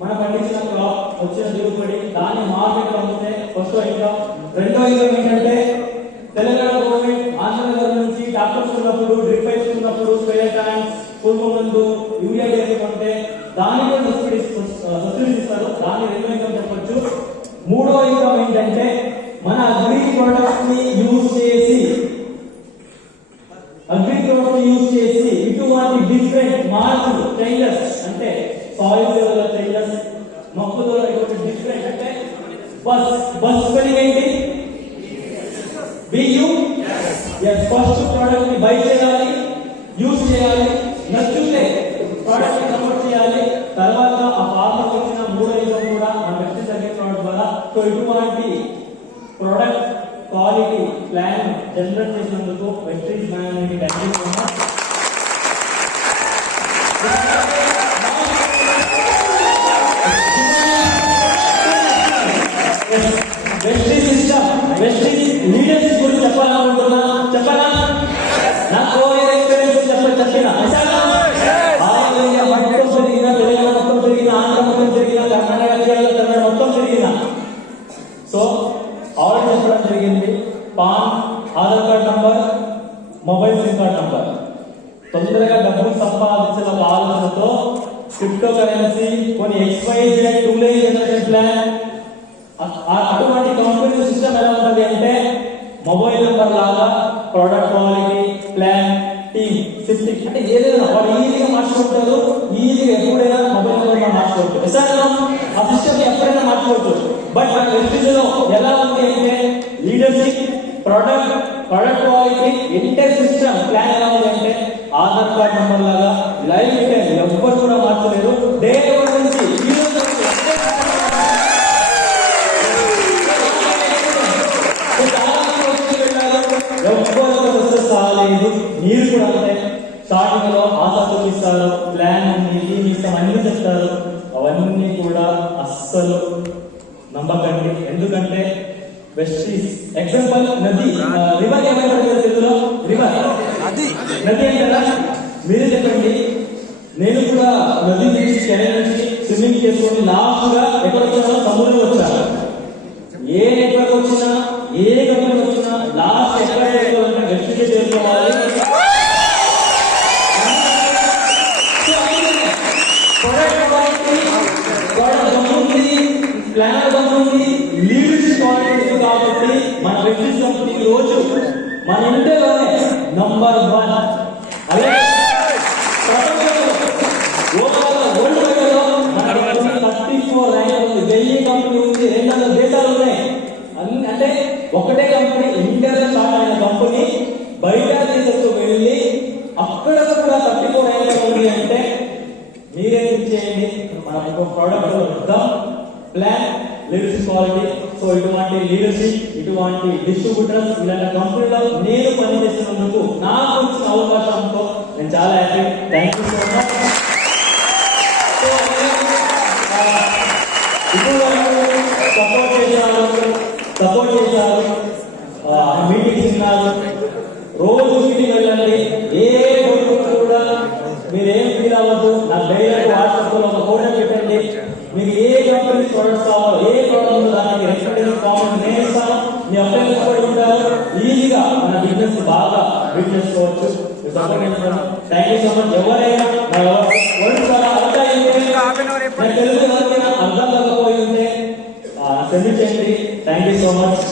మన పండించిన క్రాప్ వచ్చిన దిగుబడి, దాన్ని మార్కెట్ లో అమ్మితే ఫస్ట్ ఇన్కమ్. రెండో ఇన్కమ్ ఏంటంటే తెలంగాణ గవర్నమెంట్ ఆంధ్ర నుంచి డాక్టర్స్ ఉన్నప్పుడు, డ్రిప్ పైప్స్ ఉన్నప్పుడు, స్ప్రే ట్యాంక్స్, పురుగు మందు, యూరియా కొంటే దానిలో సబ్సిడీ ఇస్తారు. దాన్ని రెండో ఇన్కమ్ చెప్పొచ్చు. మూడో ఇన్కమ్ ఏంటంటే మన అగ్రి ప్రొడక్ట్స్ ని యూజ్ చేసి ఇటువంటి different B U S first product ని బై చేయాలి, యూజ్ చేయాలి, నచ్చితే ప్రోడక్ట్ ని ప్రమోట్ చేయాలి. తర్వాత ఆ ఫార్మర్ వచ్చిన 3-5 కూడా మన వెబ్సైట్ సర్వీస్ ప్రోడక్ట్ ద్వారా సో ఇటువంటి ప్రోడక్ట్ క్వాలిటీ ప్లాన్ జనరేట్ చేసినందుకు వెస్ట్రీజ్ man thank you so much. వెస్ట్రీజ్ సిస్టమ్, వెస్ట్రీజ్ లీడర్షిప్ గురించి చెప్పాలనుకుంటున్నా. చెప్పనా? నా కోరియర్ ఎక్స్పీరియన్స్ చెప్పిన మొత్తం జరిగిన, తెలంగాణ మొత్తం జరిగిన, ఆంధ్ర మొత్తం జరిగిన, కర్ణాటక జిల్లాలో కన్నడ మొత్తం జరిగిన. సో ఆర్డర్ చెప్పడం జరిగింది. Pan, Aadhaar card number, mobile SIM card number. తొందరగా డబ్బులు సంపాదించిన ఆలోచనతో క్రిప్టో కరెన్సీ, కొన్ని XYZ 2 జనరేషన్ ప్లాన్, అటువంటి కంపెనీ సిస్టమ్ ఎలా ఉంటుంది అంటే మొబైల్ నెంబర్ లాగా product quality plan team system అంటే ఏదైనా వాడు ఈజీగా మార్చుకుంటారు. ఈజీగా ఎప్పుడైనా మొబైల్ నెంబర్ మార్చుకోవచ్చు. ఆ సిస్టమ్ ఎప్పుడైనా మార్చుకోవచ్చు. బట్ మన వెస్ట్రీజ్ లో ఎలా ఉంది అంటే leadership, product quality, inter system plan ఎలా ఉంది అంటే ఆధార్ కార్డ్ నంబర్ లాగా లైఫ్ టైం ఎవ్వరు కూడా మార్చలేరు. డే 1 నుంచి ఈ రోజు వరకు మీరు కూడా అంటే స్టార్టింగ్ లో ఆశ చూపిస్తారు, ప్లాన్ ఉంది, టీమ్ ఇస్తాం అన్ని చెప్తారు. అవన్నీ కూడా అస్సలు నమ్మకండి. ఎందుకంటే వెస్ట్రీజ్ ఎగ్జాంపుల్ నది, రివర్ ఏమైనా తెలుగులో రివర్ నది అంటారా? మీరే చెప్పండి. నేను కూడా నది నుంచి చెన్నై నుంచి స్విమ్మింగ్ చేసుకొని లాస్ట్ గా ఎక్కడ వచ్చానో సముద్రం వచ్చాను. ఏ నెట్వర్క్ వచ్చినా, ఏ కంపెనీ వచ్చినా లాస్ట్ ఎక్కడ చేసుకోవాలంటే వెస్ట్రీజ్ చేసుకోవాలి. ప్లాన్ ఉంది, లీడర్షిప్ క్వాలిటీ కాబట్టి మన వెస్ట్రీజ్ కంపెనీ రోజు మన ఇండియాలోనే నంబర్ 1. అలాగే వరల్డ్ వైడ్ లో మన 34 ర్యాంక్ ఉంది. 1000 కంపెనీ ఉంది, 200 దేశాలు ఉన్నాయి. అంటే ఒకటే కంపెనీ, ఇండియాలో స్టార్ట్ అయిన కంపెనీ బయట దేశాలకు వెళ్ళి అక్కడ కూడా 34 ర్యాంక్ ఉంది అంటే మీరే చేయండి. మన ప్రోడక్ట్ వద్దాం, ప్లాన్, లీడర్షిప్ క్వాలిటీ. సో ఇటువంటి లీడర్షిప్, ఇటువంటి డిస్ట్రిబ్యూటర్స్, ఇలాంటి కంపెనీలో నేను పనిచేస్తున్నందుకు నాకు వచ్చిన అవకాశంతో నేను చాలా happy. Thank you so much. ఇప్పుడు సపోర్ట్ చేశారు, మీటింగ్స్ విన్నారు. రోజు మీటింగ్ వెళ్ళండి. ఏ రోజు కూడా మీరేం ఫీల్ అవ్వద్దు. నా డైరెక్ట్ వాట్సాప్ లో ఒక ఫోటో పెట్టండి. మీకు ఏ కంపెనీ ప్రొడక్ట్స్ కావాలో, ఏ ప్రోడక్ట్ దానికి రెస్పెక్ట్ కావాలని నేను ఇస్తాను. మీ అప్లైన్ కూడా ఉంటారు. ఈజీగా మన బిజినెస్ బాగా బిల్డ్ చేసుకోవచ్చు. Thank you so much. ఎవరైనా తెలుగు ఎవరికైనా అర్థం కాకపోయి ఉంటే సెండ్ చేయండి. Thank you so much.